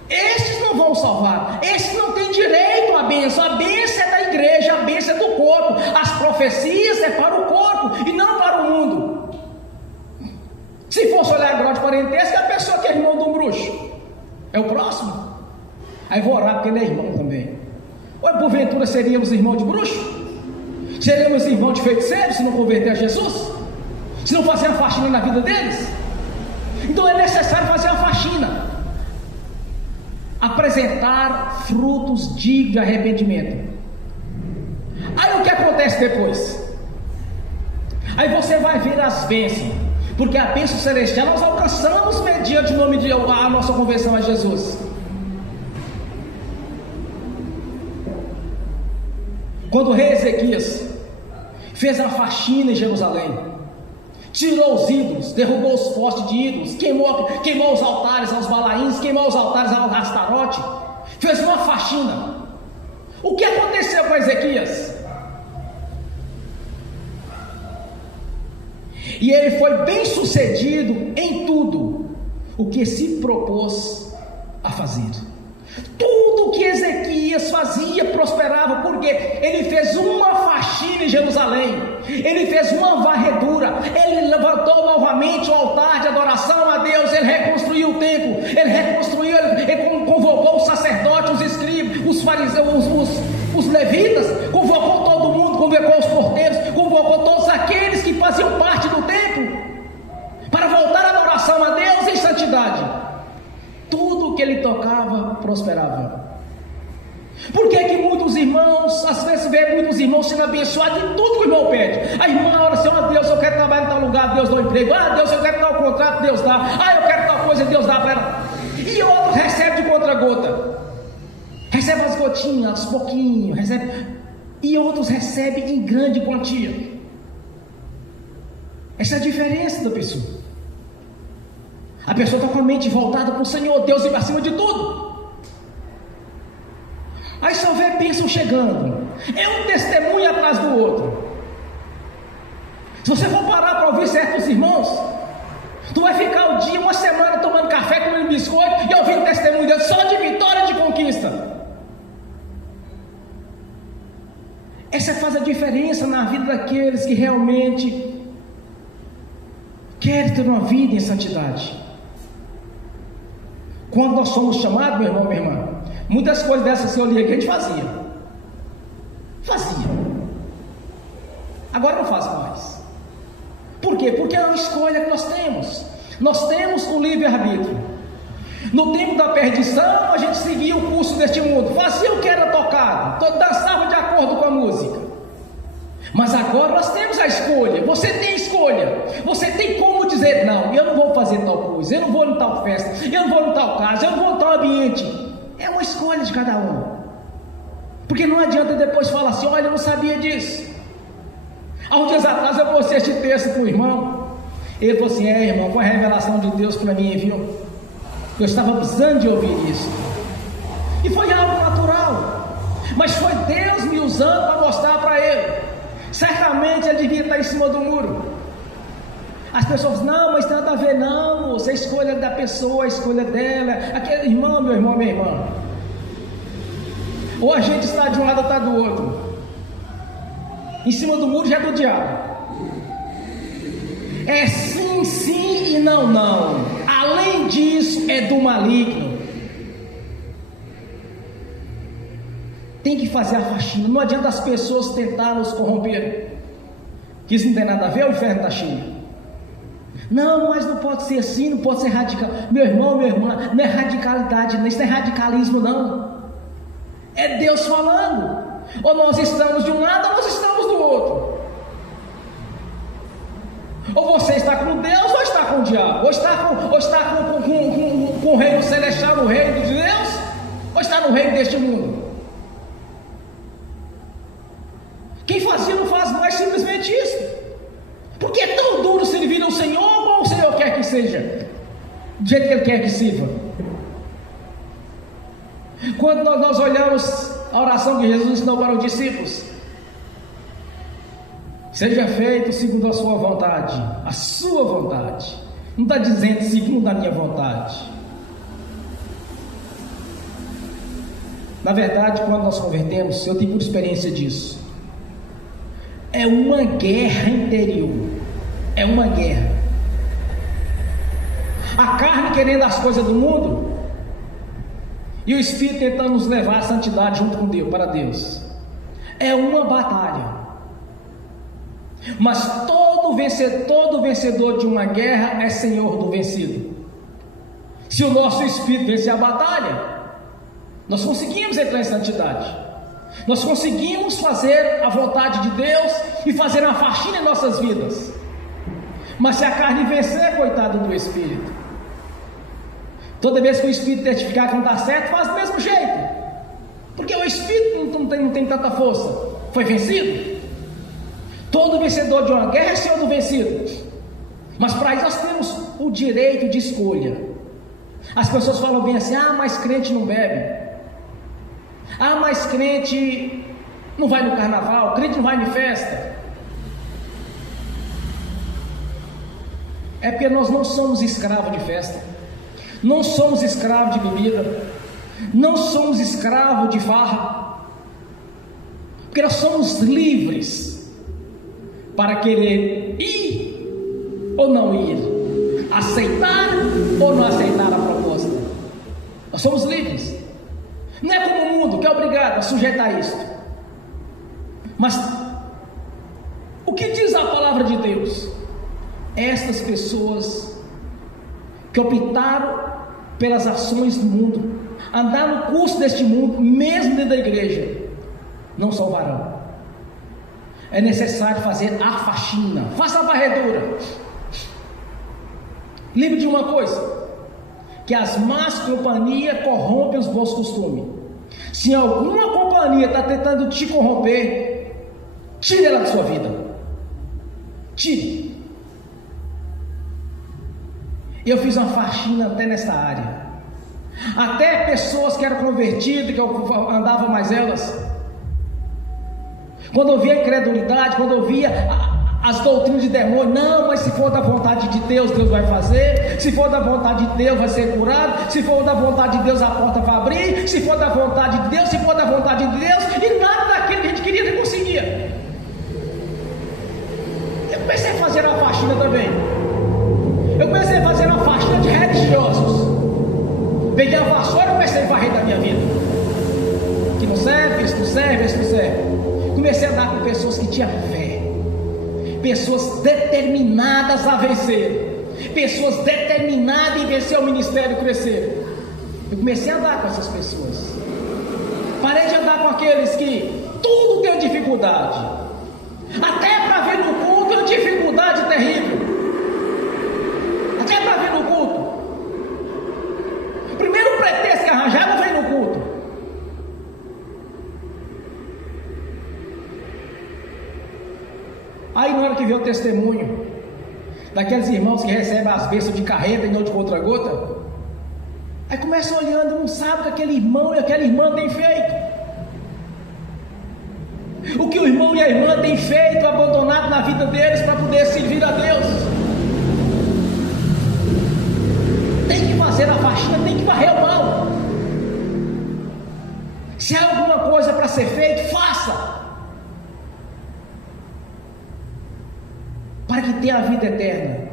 Esses não vão salvar, esses não têm direito à bênção. A bênção é da igreja, a bênção é do corpo. As profecias é para o corpo e não para o mundo. Se fosse olhar a grau de parentesco, a pessoa que é irmão de um bruxo é o próximo. Aí vou orar porque ele é irmão também. Ou porventura seríamos irmãos de bruxo? Seríamos irmãos de feiticeiros se não converter a Jesus? Se não fazer a faxina na vida deles? Então é necessário fazer a faxina, apresentar frutos dignos de arrependimento. Aí o que acontece depois? Aí você vai ver as bênçãos, porque a bênção celestial nós alcançamos mediante o nome de a nossa conversão a Jesus. Quando o rei Ezequias fez a faxina em Jerusalém, tirou os ídolos, derrubou os postes de ídolos, queimou os altares aos Balaíns, queimou os altares ao Astarote, fez uma faxina. O que aconteceu com Ezequias? E ele foi bem sucedido em tudo o que se propôs a fazer. Tudo que Ezequias fazia prosperava, porque ele fez uma faxina em Jerusalém, ele fez uma varredura, ele levantou novamente o altar de adoração a Deus, ele reconstruiu o templo, ele convocou os sacerdotes, os escribas, os fariseus, os levitas, convocou todo mundo, convocou os porteiros, convocou todos aqueles que faziam parte do templo, para voltar a adoração a Deus em santidade. Tudo que ele tocava prosperava. Por que muitos irmãos, às vezes vê muitos irmãos sendo abençoados em tudo que o irmão pede? A irmã ora assim: Deus, eu quero trabalhar em tal lugar, Deus dá um emprego. Deus, eu quero tal contrato, Deus dá. Eu quero tal coisa, Deus dá para ela. E outros recebem de contra-gota, recebe as gotinhas, aos pouquinhos, e outros recebem em grande quantia. Essa é a diferença da pessoa. A pessoa está com a mente voltada para o Senhor, Deus ir acima de tudo. Aí só vê bênção chegando, é um testemunho atrás do outro. Se você for parar para ouvir certos irmãos, tu vai ficar o dia, uma semana tomando café, comendo biscoito e ouvindo testemunho deles só de vitória, de conquista. Essa faz a diferença na vida daqueles que realmente querem ter uma vida em santidade. Quando nós somos chamados, meu irmão, minha irmã, muitas coisas dessas que eu li aqui a gente fazia. Agora não faz mais. Por quê? Porque é uma escolha que nós temos. Nós temos o livre-arbítrio. No tempo da perdição, a gente seguia o curso deste mundo, fazia o que era tocado, dançava de acordo com a música. Mas agora nós temos a escolha. Você tem escolha. Você tem como dizer: não, eu não vou fazer tal coisa, eu não vou em tal festa, eu não vou em tal casa, eu não vou em tal ambiente. É uma escolha de cada um. Porque não adianta depois falar assim: olha, eu não sabia disso. Há uns dias atrás eu postei este texto com o irmão. Ele falou assim: irmão, foi a revelação de Deus para mim, viu? Eu estava precisando de ouvir isso. E foi algo natural. Mas foi Deus me usando para mostrar para ele. Certamente ele devia estar em cima do muro. As pessoas dizem: não, mas nada a ver, não. Você é a escolha da pessoa, a escolha dela. Aquele irmão, meu irmão, minha irmã. Ou a gente está de um lado ou está do outro. Em cima do muro já é do diabo. É sim, sim e não, não. Além disso, é do maligno. Tem que fazer a faxina. Não adianta as pessoas tentar nos corromper. Que isso não tem nada a ver, o inferno está cheio. Não, mas não pode ser assim, não pode ser radical. Meu irmão, minha irmã, não é radicalidade, isso não é radicalismo, não. É Deus falando. Ou nós estamos de um lado, ou nós estamos do outro. Ou você está com Deus, ou está com o diabo. Ou está com o reino celestial, no reino de Deus, ou está no reino deste mundo. Quem fazia não faz mais, simplesmente isso. Porque é tão duro servir ao Senhor, como o Senhor quer que seja, do jeito que Ele quer que sirva. Quando nós olhamos a oração que Jesus ensinou para os discípulos: seja feito segundo a sua vontade. A sua vontade. Não está dizendo segundo a minha vontade. Na verdade, quando nós convertemos, eu tenho muita experiência disso. É uma guerra interior. É uma guerra. A carne querendo as coisas do mundo, e o Espírito tentando nos levar à santidade junto com Deus, para Deus. É uma batalha. Mas todo vencedor de uma guerra é senhor do vencido. Se o nosso Espírito vencer a batalha, nós conseguimos entrar em santidade. Nós conseguimos fazer a vontade de Deus e fazer uma faxina em nossas vidas. Mas se a carne vencer, coitado do Espírito. Toda vez que o Espírito testificar que não está certo, faz do mesmo jeito. Porque o Espírito não tem tanta força. Foi vencido. Todo vencedor de uma guerra é senhor do vencido. Mas para isso nós temos o direito de escolha. As pessoas falam bem assim: ah, mas crente não bebe. Ah, mas crente não vai no carnaval, crente não vai em festa. É porque nós não somos escravos de festa. Não somos escravos de bebida. Não somos escravos de farra. Porque nós somos livres para querer ir ou não ir, aceitar ou não aceitar a proposta. Nós somos livres. Não é como o mundo que é obrigado a sujeitar isso. Mas o que diz a palavra de Deus? Estas pessoas que optaram pelas ações do mundo, andar no curso deste mundo, mesmo dentro da igreja, não salvarão. É necessário fazer a faxina. Faça a varredura. Lembre de uma coisa: que as más companhias corrompem os bons costumes. Se alguma companhia está tentando te corromper, tire ela da sua vida. Tire. Eu fiz uma faxina até nessa área. Até pessoas que eram convertidas, que eu andava mais elas, quando eu via a incredulidade, quando eu via as doutrinas de demônio: não, mas se for da vontade de Deus, Deus vai fazer. Se for da vontade de Deus, vai ser curado. Se for da vontade de Deus, a porta vai abrir. Se for da vontade de Deus, se for da vontade de Deus, e nada daquilo que a gente queria nem conseguia. Eu comecei a fazer uma faxina também. Eu comecei a fazer uma faxina de religiosos. Peguei a vassoura e comecei a varrer da minha vida. Que não serve, isso não serve, isso não serve. Comecei a andar com pessoas que tinham fé, pessoas determinadas a vencer, pessoas determinadas em vencer o ministério e crescer. Eu comecei a andar com essas pessoas. Parei de andar com aqueles que tudo tem dificuldade. Até para vir no culto é uma dificuldade terrível. Até para vir no culto. Primeiro pretexto que arranjar, não vem no culto. Aí na hora que vê o testemunho daqueles irmãos que recebem as bênçãos de carreta e não de contra-gota, aí começa olhando, não sabe o que aquele irmão e aquela irmã têm feito. O que o irmão e a irmã têm feito, abandonado na vida deles para poder servir a Deus. Tem que fazer a faxina, tem que varrer o mal. Se há alguma coisa para ser feito, faça. Para que tenha a vida eterna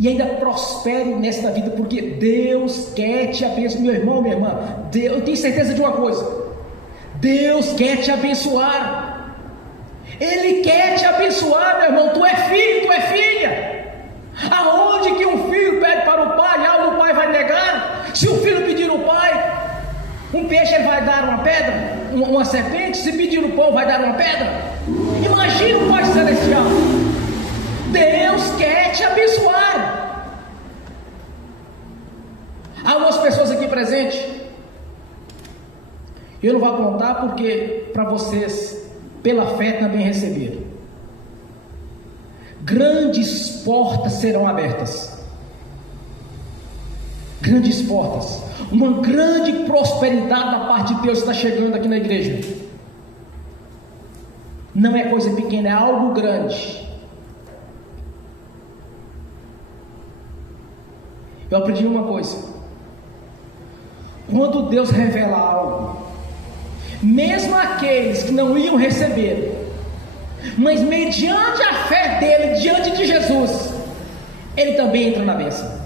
e ainda prospere nesta vida, porque Deus quer te abençoar, meu irmão, minha irmã. Eu tenho certeza de uma coisa: Deus quer te abençoar. Ele quer te abençoar, meu irmão. Tu é filho, tu é filha. Aonde que um filho pede para o pai, algo o pai vai negar? Se o filho pedir o pai um peixe, ele vai dar uma pedra, uma serpente. Se pedir o pão, vai dar uma pedra. Imagina o Pai Celestial. Deus quer te abençoar. Há algumas pessoas aqui presentes. Eu não vou contar porque para vocês, pela fé, também receberam. Grandes portas serão abertas. Grandes portas. Uma grande prosperidade da parte de Deus está chegando aqui na igreja. Não é coisa pequena, é algo grande. Eu aprendi uma coisa: quando Deus revela algo, mesmo aqueles que não iam receber, mas mediante a fé dele, diante de Jesus, ele também entra na bênção.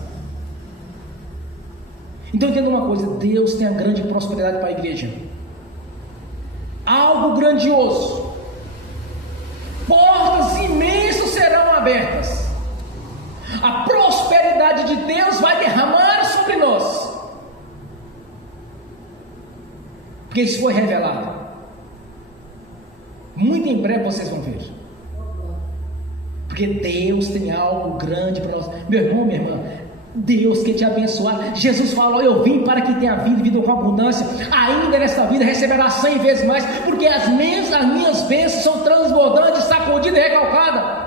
Então entenda uma coisa: Deus tem a grande prosperidade para a igreja, algo grandioso, portas imensas serão abertas. A prosperidade de Deus vai derramar sobre nós, porque isso foi revelado. Muito em breve vocês vão ver, porque Deus tem algo grande para nós. Meu irmão, minha irmã, Deus quer te abençoar. Jesus falou: eu vim para que tenha vida e vida com abundância. Ainda nesta vida receberá 100 vezes mais, porque as minhas bênçãos são transbordantes, sacudidas e recalcadas.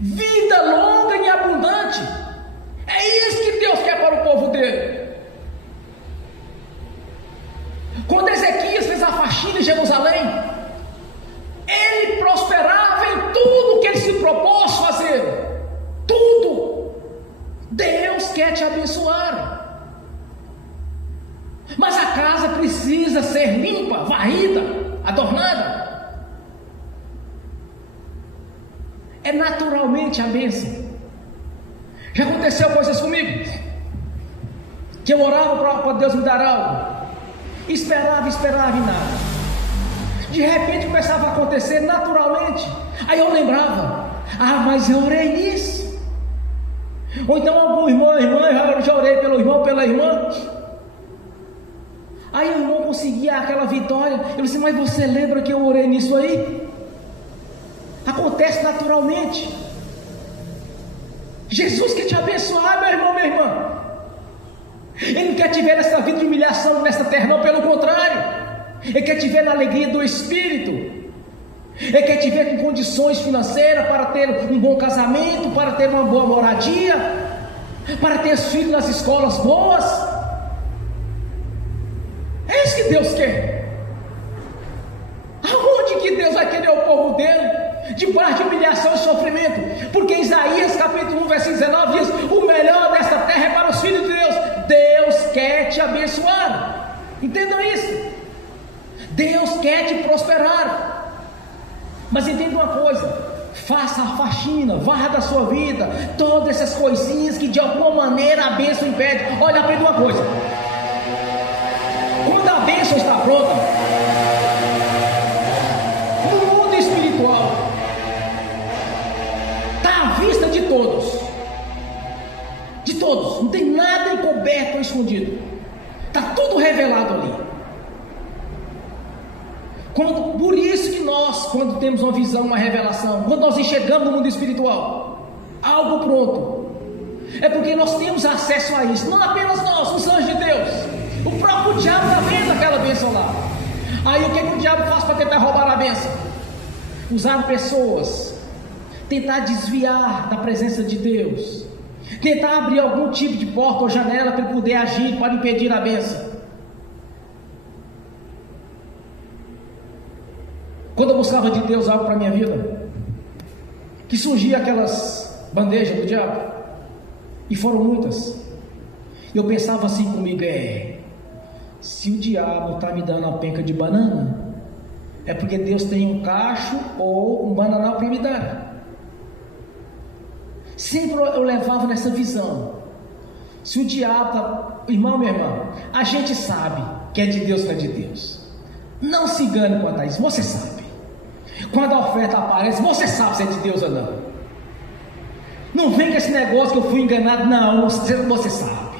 Vida longa e abundante. É isso que Deus quer para o povo dele. Quando Ezequias fez a faxina em Jerusalém, ele prosperava em tudo que ele se propôs fazer. Tudo. Deus quer te abençoar. Mas a casa precisa ser limpa, varrida, adornada. É naturalmente a bênção. Já aconteceu coisas comigo, que eu orava para Deus me dar algo, esperava e nada. De repente começava a acontecer naturalmente. Aí eu lembrava: mas eu orei nisso. Ou então algum irmão, eu já orei pelo irmão, pela irmã. Aí o irmão conseguia aquela vitória. Eu disse: mas você lembra que eu orei nisso aí? Acontece naturalmente. Jesus quer te abençoar, meu irmão, minha irmã. Ele não quer te ver nessa vida de humilhação nesta terra, não, pelo contrário. Ele quer te ver na alegria do Espírito. Ele quer te ver com condições financeiras para ter um bom casamento, para ter uma boa moradia, para ter filhos nas escolas boas. É isso que Deus quer. Aonde que Deus vai querer o povo dele debaixo de humilhação e sofrimento? Porque Isaías capítulo 1 versículo 19 diz: o melhor desta terra é para os filhos de Deus. Deus quer te abençoar. Entendam isso. Deus quer te prosperar. Mas entenda uma coisa: faça a faxina, varra da sua vida todas essas coisinhas que de alguma maneira a bênção impede. Olha, aprenda uma coisa: quando a bênção está pronta, no mundo espiritual está à vista de todos todos, não tem nada encoberto ou escondido, está tudo revelado ali. Por isso que nós, quando temos uma visão, uma revelação, quando nós enxergamos no mundo espiritual algo pronto, é porque nós temos acesso a isso. Não apenas nós, os anjos de Deus, o próprio diabo está vendo aquela bênção lá. Aí o que o diabo faz para tentar roubar a bênção? Usar pessoas, tentar desviar da presença de Deus, tentar abrir algum tipo de porta ou janela para ele poder agir, para impedir a bênção. Quando eu buscava de Deus algo para a minha vida, que surgia aquelas bandejas do diabo, e foram muitas, eu pensava assim comigo: se o diabo está me dando uma penca de banana, é porque Deus tem um cacho ou um bananal para me dar. Sempre eu levava nessa visão. Se o diabo está... Irmão, minha irmã, a gente sabe que é de Deus, não é de Deus. Não se engane quanto a isso, você sabe. Quando a oferta aparece, você sabe se é de Deus ou não. Não vem com esse negócio que eu fui enganado, não, você sabe.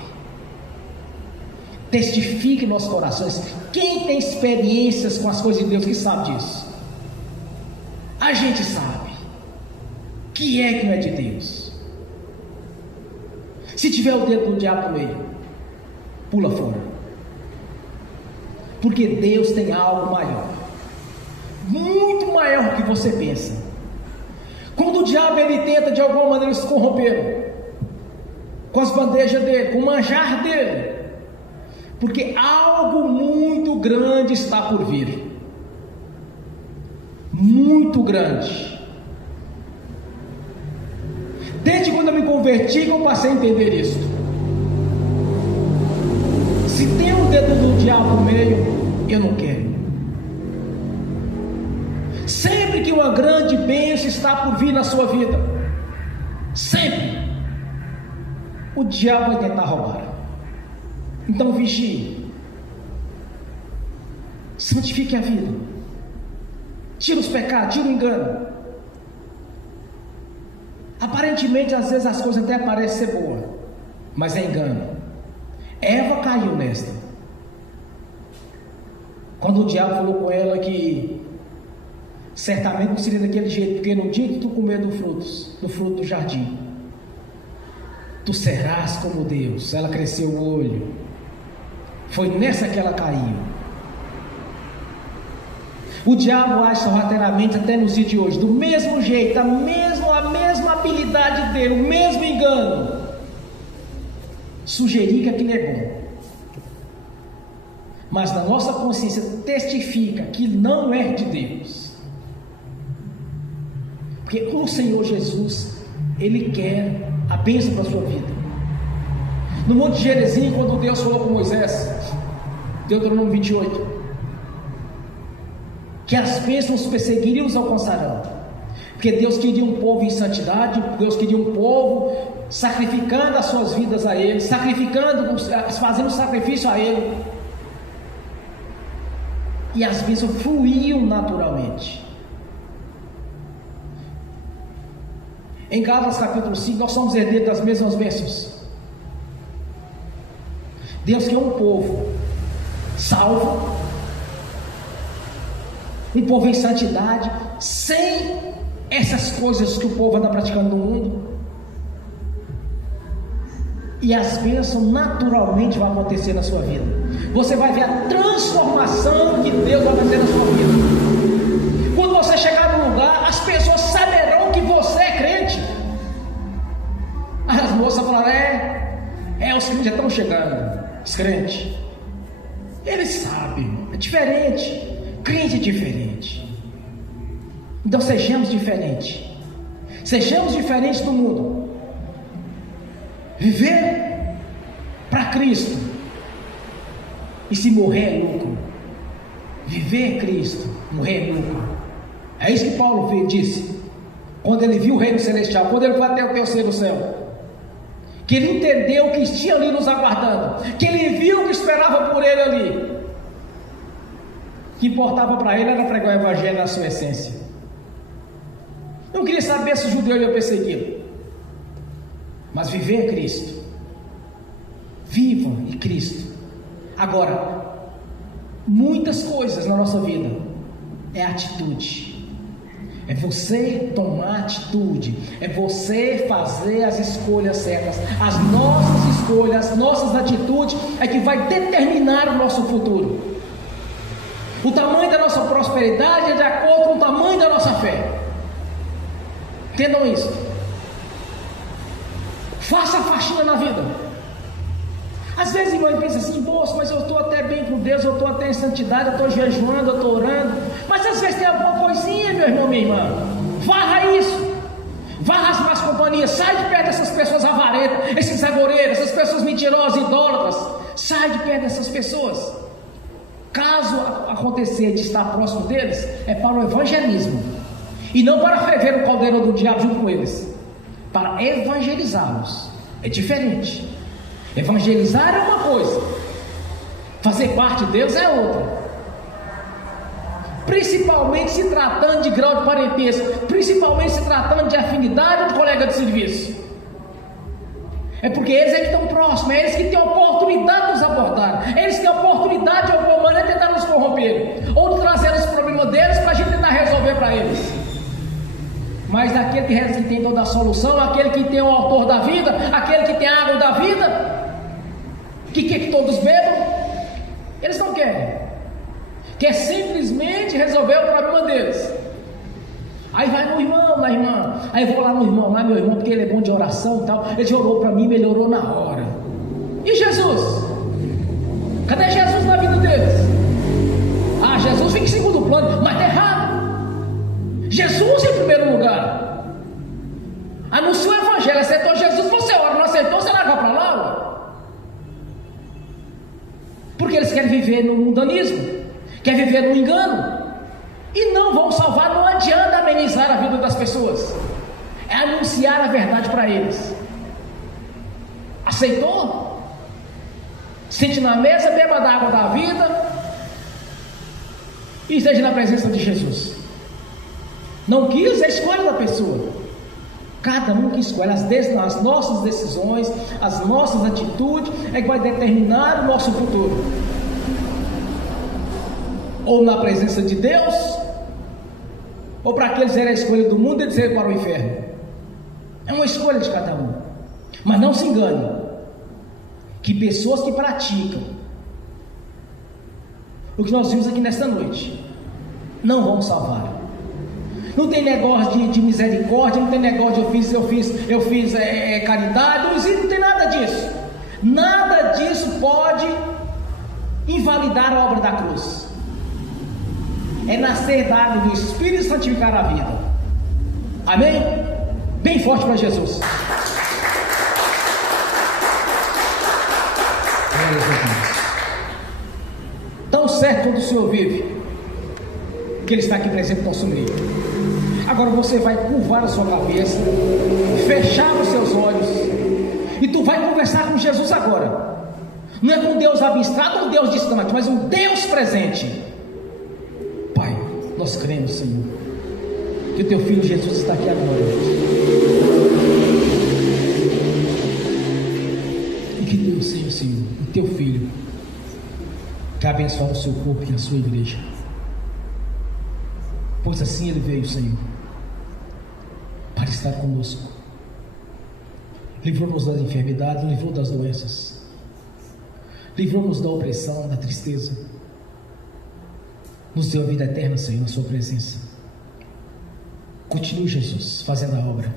Testifique em nossos corações. Quem tem experiências com as coisas de Deus que sabe disso? A gente sabe que não é de Deus. Se tiver o dedo do diabo no meio, pula fora, porque Deus tem algo maior, muito maior do que você pensa. Quando o diabo ele tenta de alguma maneira se corromper com as bandejas dele, com o manjar dele, porque algo muito grande está por vir, muito grande. Desde quando eu me converti que eu passei a entender isso. Se tem um dedo do diabo no meio, eu não quero. Sempre que uma grande bênção está por vir na sua vida, sempre, o diabo vai tentar roubar. Então vigie, santifique a vida, tira os pecados, tira o engano. Aparentemente, às vezes as coisas até parecem ser boas, mas é engano. Eva caiu nesta, quando o diabo falou com ela que certamente não seria daquele jeito, porque no dia que tu comer do fruto do jardim, tu serás como Deus. Ela cresceu o olho. Foi nessa que ela caiu. O diabo age sorrateiramente até nos dias de hoje, do mesmo jeito, a mesma habilidade dele, o mesmo engano. Sugerir que aquilo é bom, mas na nossa consciência testifica que não é de Deus. Porque o Senhor Jesus, Ele quer a bênção para a sua vida. No Monte de Gerizim, quando Deus falou com Moisés, Deuteronômio 28, que as bênçãos perseguiriam e os alcançarão, porque Deus queria um povo em santidade, Deus queria um povo sacrificando as suas vidas a Ele, fazendo sacrifício a Ele, e as bênçãos fluíam naturalmente. Em Gálatas capítulo 5, nós somos herdeiros das mesmas bênçãos. Deus quer um povo salvo, um povo em santidade, sem essas coisas que o povo anda praticando no mundo, e as bênçãos naturalmente vão acontecer na sua vida. Você vai ver a transformação que Deus vai fazer na sua vida. Quando você chegar no lugar, as pessoas saberão que você é crente. As moças falaram: os crentes já estão chegando. Os crentes, eles sabem, é diferente. Crente é diferente. Então sejamos diferentes. Sejamos diferentes do mundo. Viver para Cristo, e se morrer é lucro. Viver é Cristo, morrer é lucro. É isso que Paulo disse quando ele viu o reino celestial, quando ele foi até o terceiro céu, que ele entendeu o que tinha ali nos aguardando, que ele viu o que esperava por ele ali. O que importava para ele era pregar o evangelho na sua essência. Não queria saber se o judeu ia persegui-lo, mas viver é Cristo, Cristo. Agora, muitas coisas na nossa vida é atitude. É você tomar atitude, é você fazer as escolhas certas. As nossas escolhas, as nossas atitudes é que vai determinar o nosso futuro. O tamanho da nossa prosperidade é de acordo com o tamanho da nossa fé. Entendam isso. Faça a faxina na vida. Às vezes, irmão, ele pensa assim: moço, mas eu estou até bem com Deus, eu estou até em santidade, eu estou jejuando, eu estou orando. Mas às vezes tem alguma coisinha, meu irmão, minha irmã. Varra isso. Varra as más companhias. Sai de perto dessas pessoas avarentas, esses agoreiros, essas pessoas mentirosas, idólatras. Sai de perto dessas pessoas. Caso acontecer de estar próximo deles, é para o evangelismo. E não para ferver o caldeirão do diabo junto com eles. Para evangelizá-los. É diferente. Evangelizar é uma coisa, fazer parte deles é outra. Principalmente se tratando de grau de parentesco, principalmente se tratando de afinidade de colega de serviço. É porque eles é que estão próximos, é eles que têm a oportunidade de nos abordar, eles têm a oportunidade de alguma maneira de tentar nos corromper, ou de trazer os problemas deles para a gente tentar resolver para eles. Mas aquele que tem toda a solução, aquele que tem o autor da vida, aquele que tem a água da vida, que quer que todos bebam, eles não querem. Quer simplesmente resolver o problema deles. Aí vai no irmão, na irmã. Aí eu vou lá no irmão, lá meu irmão, porque ele é bom de oração e tal. Ele orou para mim, melhorou na hora. E Jesus? Cadê Jesus na vida deles? Ah, Jesus fica em segundo plano, mas está errado. Jesus em primeiro lugar. Anunciou o evangelho, aceitou Jesus, você ora, não aceitou, você larga para lá, ué. Porque eles querem viver no mundanismo, querem viver no engano, e não vão salvar. Não adianta amenizar a vida das pessoas, é anunciar a verdade para eles. Aceitou? Sente na mesa, beba da água da vida e esteja na presença de Jesus. Não quis, é a escolha da pessoa. Cada um que escolhe as nossas decisões, as nossas atitudes, é que vai determinar o nosso futuro. Ou na presença de Deus, ou para aqueles que eram a escolha do mundo, eles irem para o inferno. É uma escolha de cada um. Mas não se engane, que pessoas que praticam o que nós vimos aqui nesta noite não vão salvar. Não tem negócio de misericórdia, não tem negócio de eu fiz caridade, não tem nada disso. Nada disso pode invalidar a obra da cruz. É nascer da água do Espírito e santificar a vida. Amém? Bem forte para Jesus. Tão certo quando o Senhor vive, que Ele está aqui presente no nosso meio. Agora você vai curvar a sua cabeça, fechar os seus olhos, e tu vai conversar com Jesus agora. Não é com um Deus abstrato ou um Deus distante, mas um Deus presente. Pai, nós cremos, Senhor, que o Teu Filho Jesus está aqui agora, e que Deus seja, Senhor, o Teu Filho, que abençoe o Seu corpo e a Sua igreja. Pois assim Ele veio, Senhor, para estar conosco. Livrou-nos das enfermidades, livrou das doenças, livrou-nos da opressão, da tristeza. Nos deu a vida eterna, Senhor, na Sua presença. Continue, Jesus, fazendo a obra.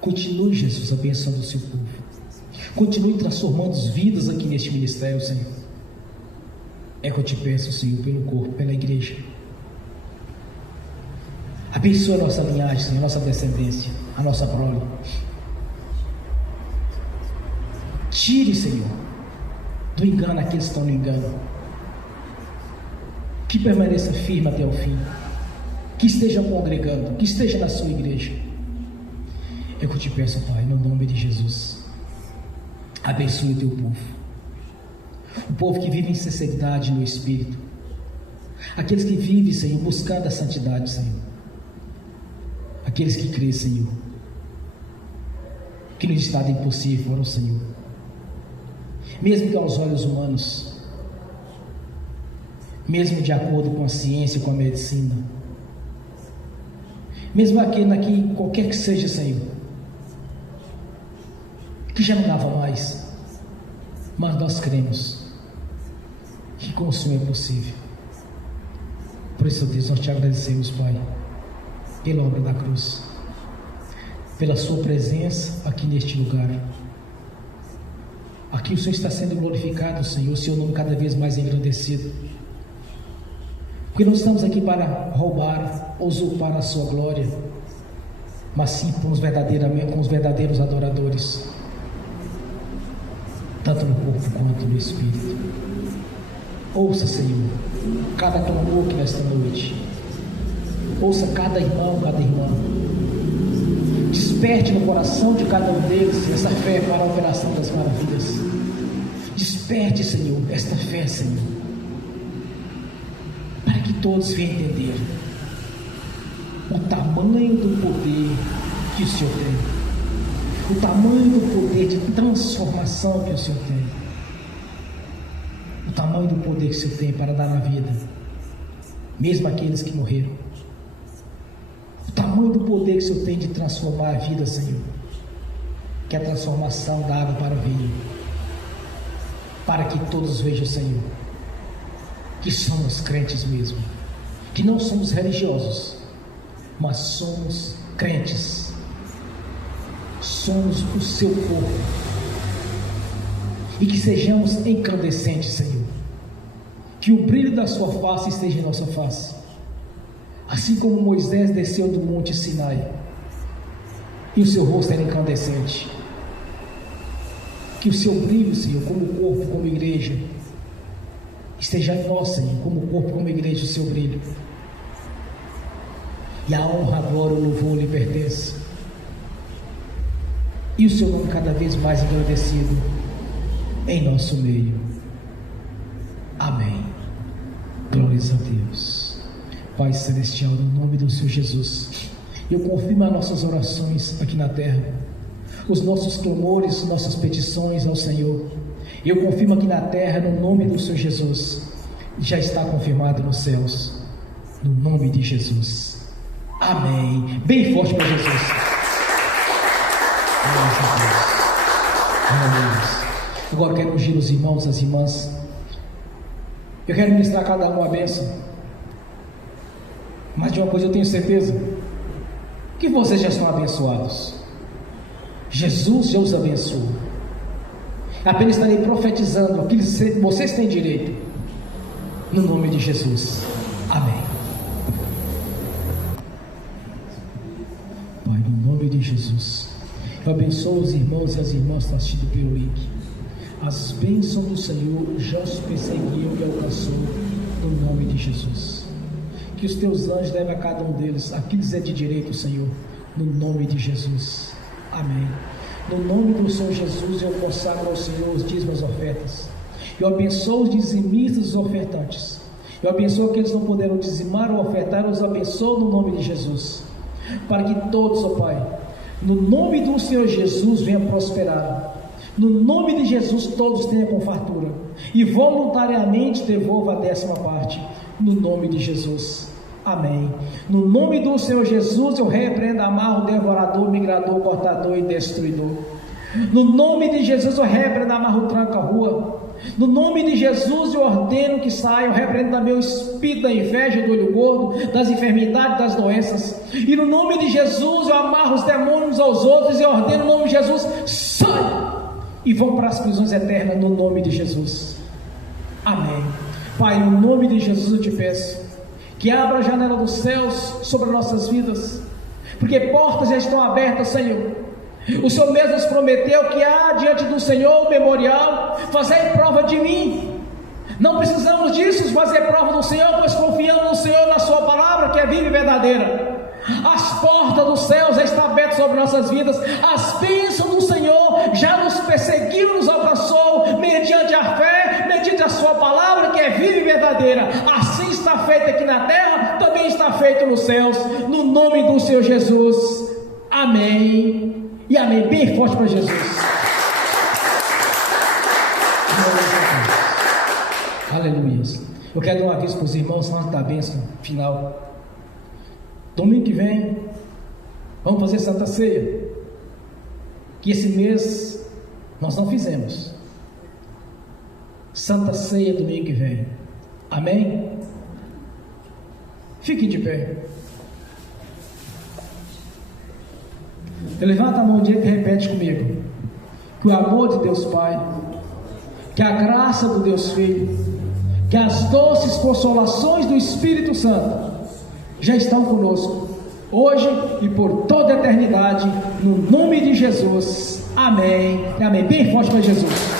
Continue, Jesus, abençoando o Seu povo. Continue transformando as vidas aqui neste ministério, Senhor. É que eu te peço, Senhor, pelo corpo, pela igreja. Abençoa a nossa linhagem, Senhor, a nossa descendência, a nossa prole. Tire, Senhor, do engano aqueles que estão no engano. Que permaneça firme até o fim. Que esteja congregando, que esteja na sua igreja. É o que eu te peço, Pai, no nome de Jesus. Abençoe o teu povo. O povo que vive em sinceridade no Espírito. Aqueles que vivem, Senhor, buscando a santidade, Senhor. Aqueles que creem, Senhor, que no estado impossível foram, Senhor. mesmo que aos olhos humanos, mesmo de acordo com a ciência e com a medicina, mesmo aqui, qualquer que seja, Senhor, que já não dava mais, mas nós cremos que com o Senhor é possível. Por isso, Deus, nós te agradecemos, Pai, pela obra da cruz, pela sua presença aqui neste lugar. Aqui o Senhor está sendo glorificado, Senhor, o seu nome cada vez mais engrandecido, porque não estamos aqui para roubar, usurpar a sua glória, mas sim com os verdadeiros adoradores, tanto no corpo quanto no espírito. Ouça, Senhor, cada clamor que nesta noite, ouça cada irmão, cada irmã, desperte no coração de cada um deles essa fé para a operação das maravilhas. Desperte, Senhor, esta fé, Senhor, para que todos venham entender o tamanho do poder que o Senhor tem, o tamanho do poder de transformação que o Senhor tem, o tamanho do poder que o Senhor tem para dar na vida, mesmo aqueles que morreram, o tamanho do poder que o Senhor tem de transformar a vida, Senhor, que é a transformação da água para o vinho, para que todos vejam, Senhor, que somos crentes mesmo, que não somos religiosos, mas somos crentes, somos o seu corpo, e que sejamos incandescentes, Senhor, que o brilho da sua face esteja em nossa face, assim como Moisés desceu do monte Sinai e o seu rosto era incandescente, que o seu brilho, Senhor, como corpo, como igreja, esteja em nós, Senhor, como corpo, como igreja, o seu brilho, e a honra, a glória, o louvor lhe pertence, e o seu nome cada vez mais engrandecido em nosso meio. Amém. Glórias a Deus. Pai celestial, no nome do Senhor Jesus, eu confirmo as nossas orações aqui na terra, os nossos clamores, nossas petições ao Senhor. Eu confirmo aqui na terra, no nome do Senhor Jesus, já está confirmado nos céus, no nome de Jesus. Amém. Bem forte para Jesus. Glórias a Deus. Aleluia. Agora eu quero ungir os irmãos, as irmãs. Eu quero ministrar a cada um a bênção. Mas de uma coisa eu tenho certeza, que vocês já estão abençoados. Jesus já os abençoou. Apenas estarei profetizando aquilo que vocês têm direito, no nome de Jesus. Amém. Pai, no nome de Jesus, eu abençoo os irmãos e as irmãs que estão assistindo pelo link. As bênçãos do Senhor já os perseguiu e alcançou, no nome de Jesus. Que os teus anjos levem a cada um deles aquilo que é de direito, Senhor, no nome de Jesus. Amém. No nome do Senhor Jesus, eu consagro ao Senhor os dízimos e ofertas. Eu abençoo os dizimistas e os ofertantes. Eu abençoo aqueles que não puderam dizimar ou ofertar, eu os abençoo no nome de Jesus. Para que todos, ó Pai, no nome do Senhor Jesus, venham prosperar. No nome de Jesus, todos tenham com fartura. E voluntariamente devolva a 10ª parte. No nome de Jesus. Amém. No nome do Senhor Jesus, eu repreendo, amarro, devorador, migrador, cortador e destruidor. No nome de Jesus, eu repreendo, amarro, tranca-rua. No nome de Jesus, eu ordeno que saia, eu repreendo também o espírito da inveja, do olho gordo, das enfermidades, das doenças. E no nome de Jesus, eu amarro os demônios aos outros e ordeno, no nome de Jesus, sai! E vão para as prisões eternas, no nome de Jesus. Amém. Pai, no nome de Jesus eu te peço que abra a janela dos céus sobre nossas vidas, porque portas já estão abertas, Senhor. O Senhor mesmo nos prometeu que há diante do Senhor o memorial. Fazei prova de mim. Não precisamos disso, fazer prova do Senhor, pois confiamos no Senhor, na sua palavra que é viva e verdadeira. As portas do céu já estão abertas sobre nossas vidas. As bênçãos do Senhor já nos perseguiram, nos alcançou, mediante a fé, mediante a sua palavra que é viva e verdadeira. Assim está feito aqui na terra, também está feito nos céus, no nome do Senhor Jesus. Amém e amém. Bem forte para Jesus. Aleluia. Eu quero dar um aviso para os irmãos antes da bênção final. Domingo que vem, vamos fazer Santa Ceia. Que esse mês nós não fizemos. Santa Ceia domingo que vem. Amém? Fique de pé. Levanta a mão direita e repete comigo. Que o amor de Deus Pai, que a graça do Deus Filho, que as doces consolações do Espírito Santo já estão conosco, hoje e por toda a eternidade, no nome de Jesus. Amém. Amém. Bem forte para Jesus.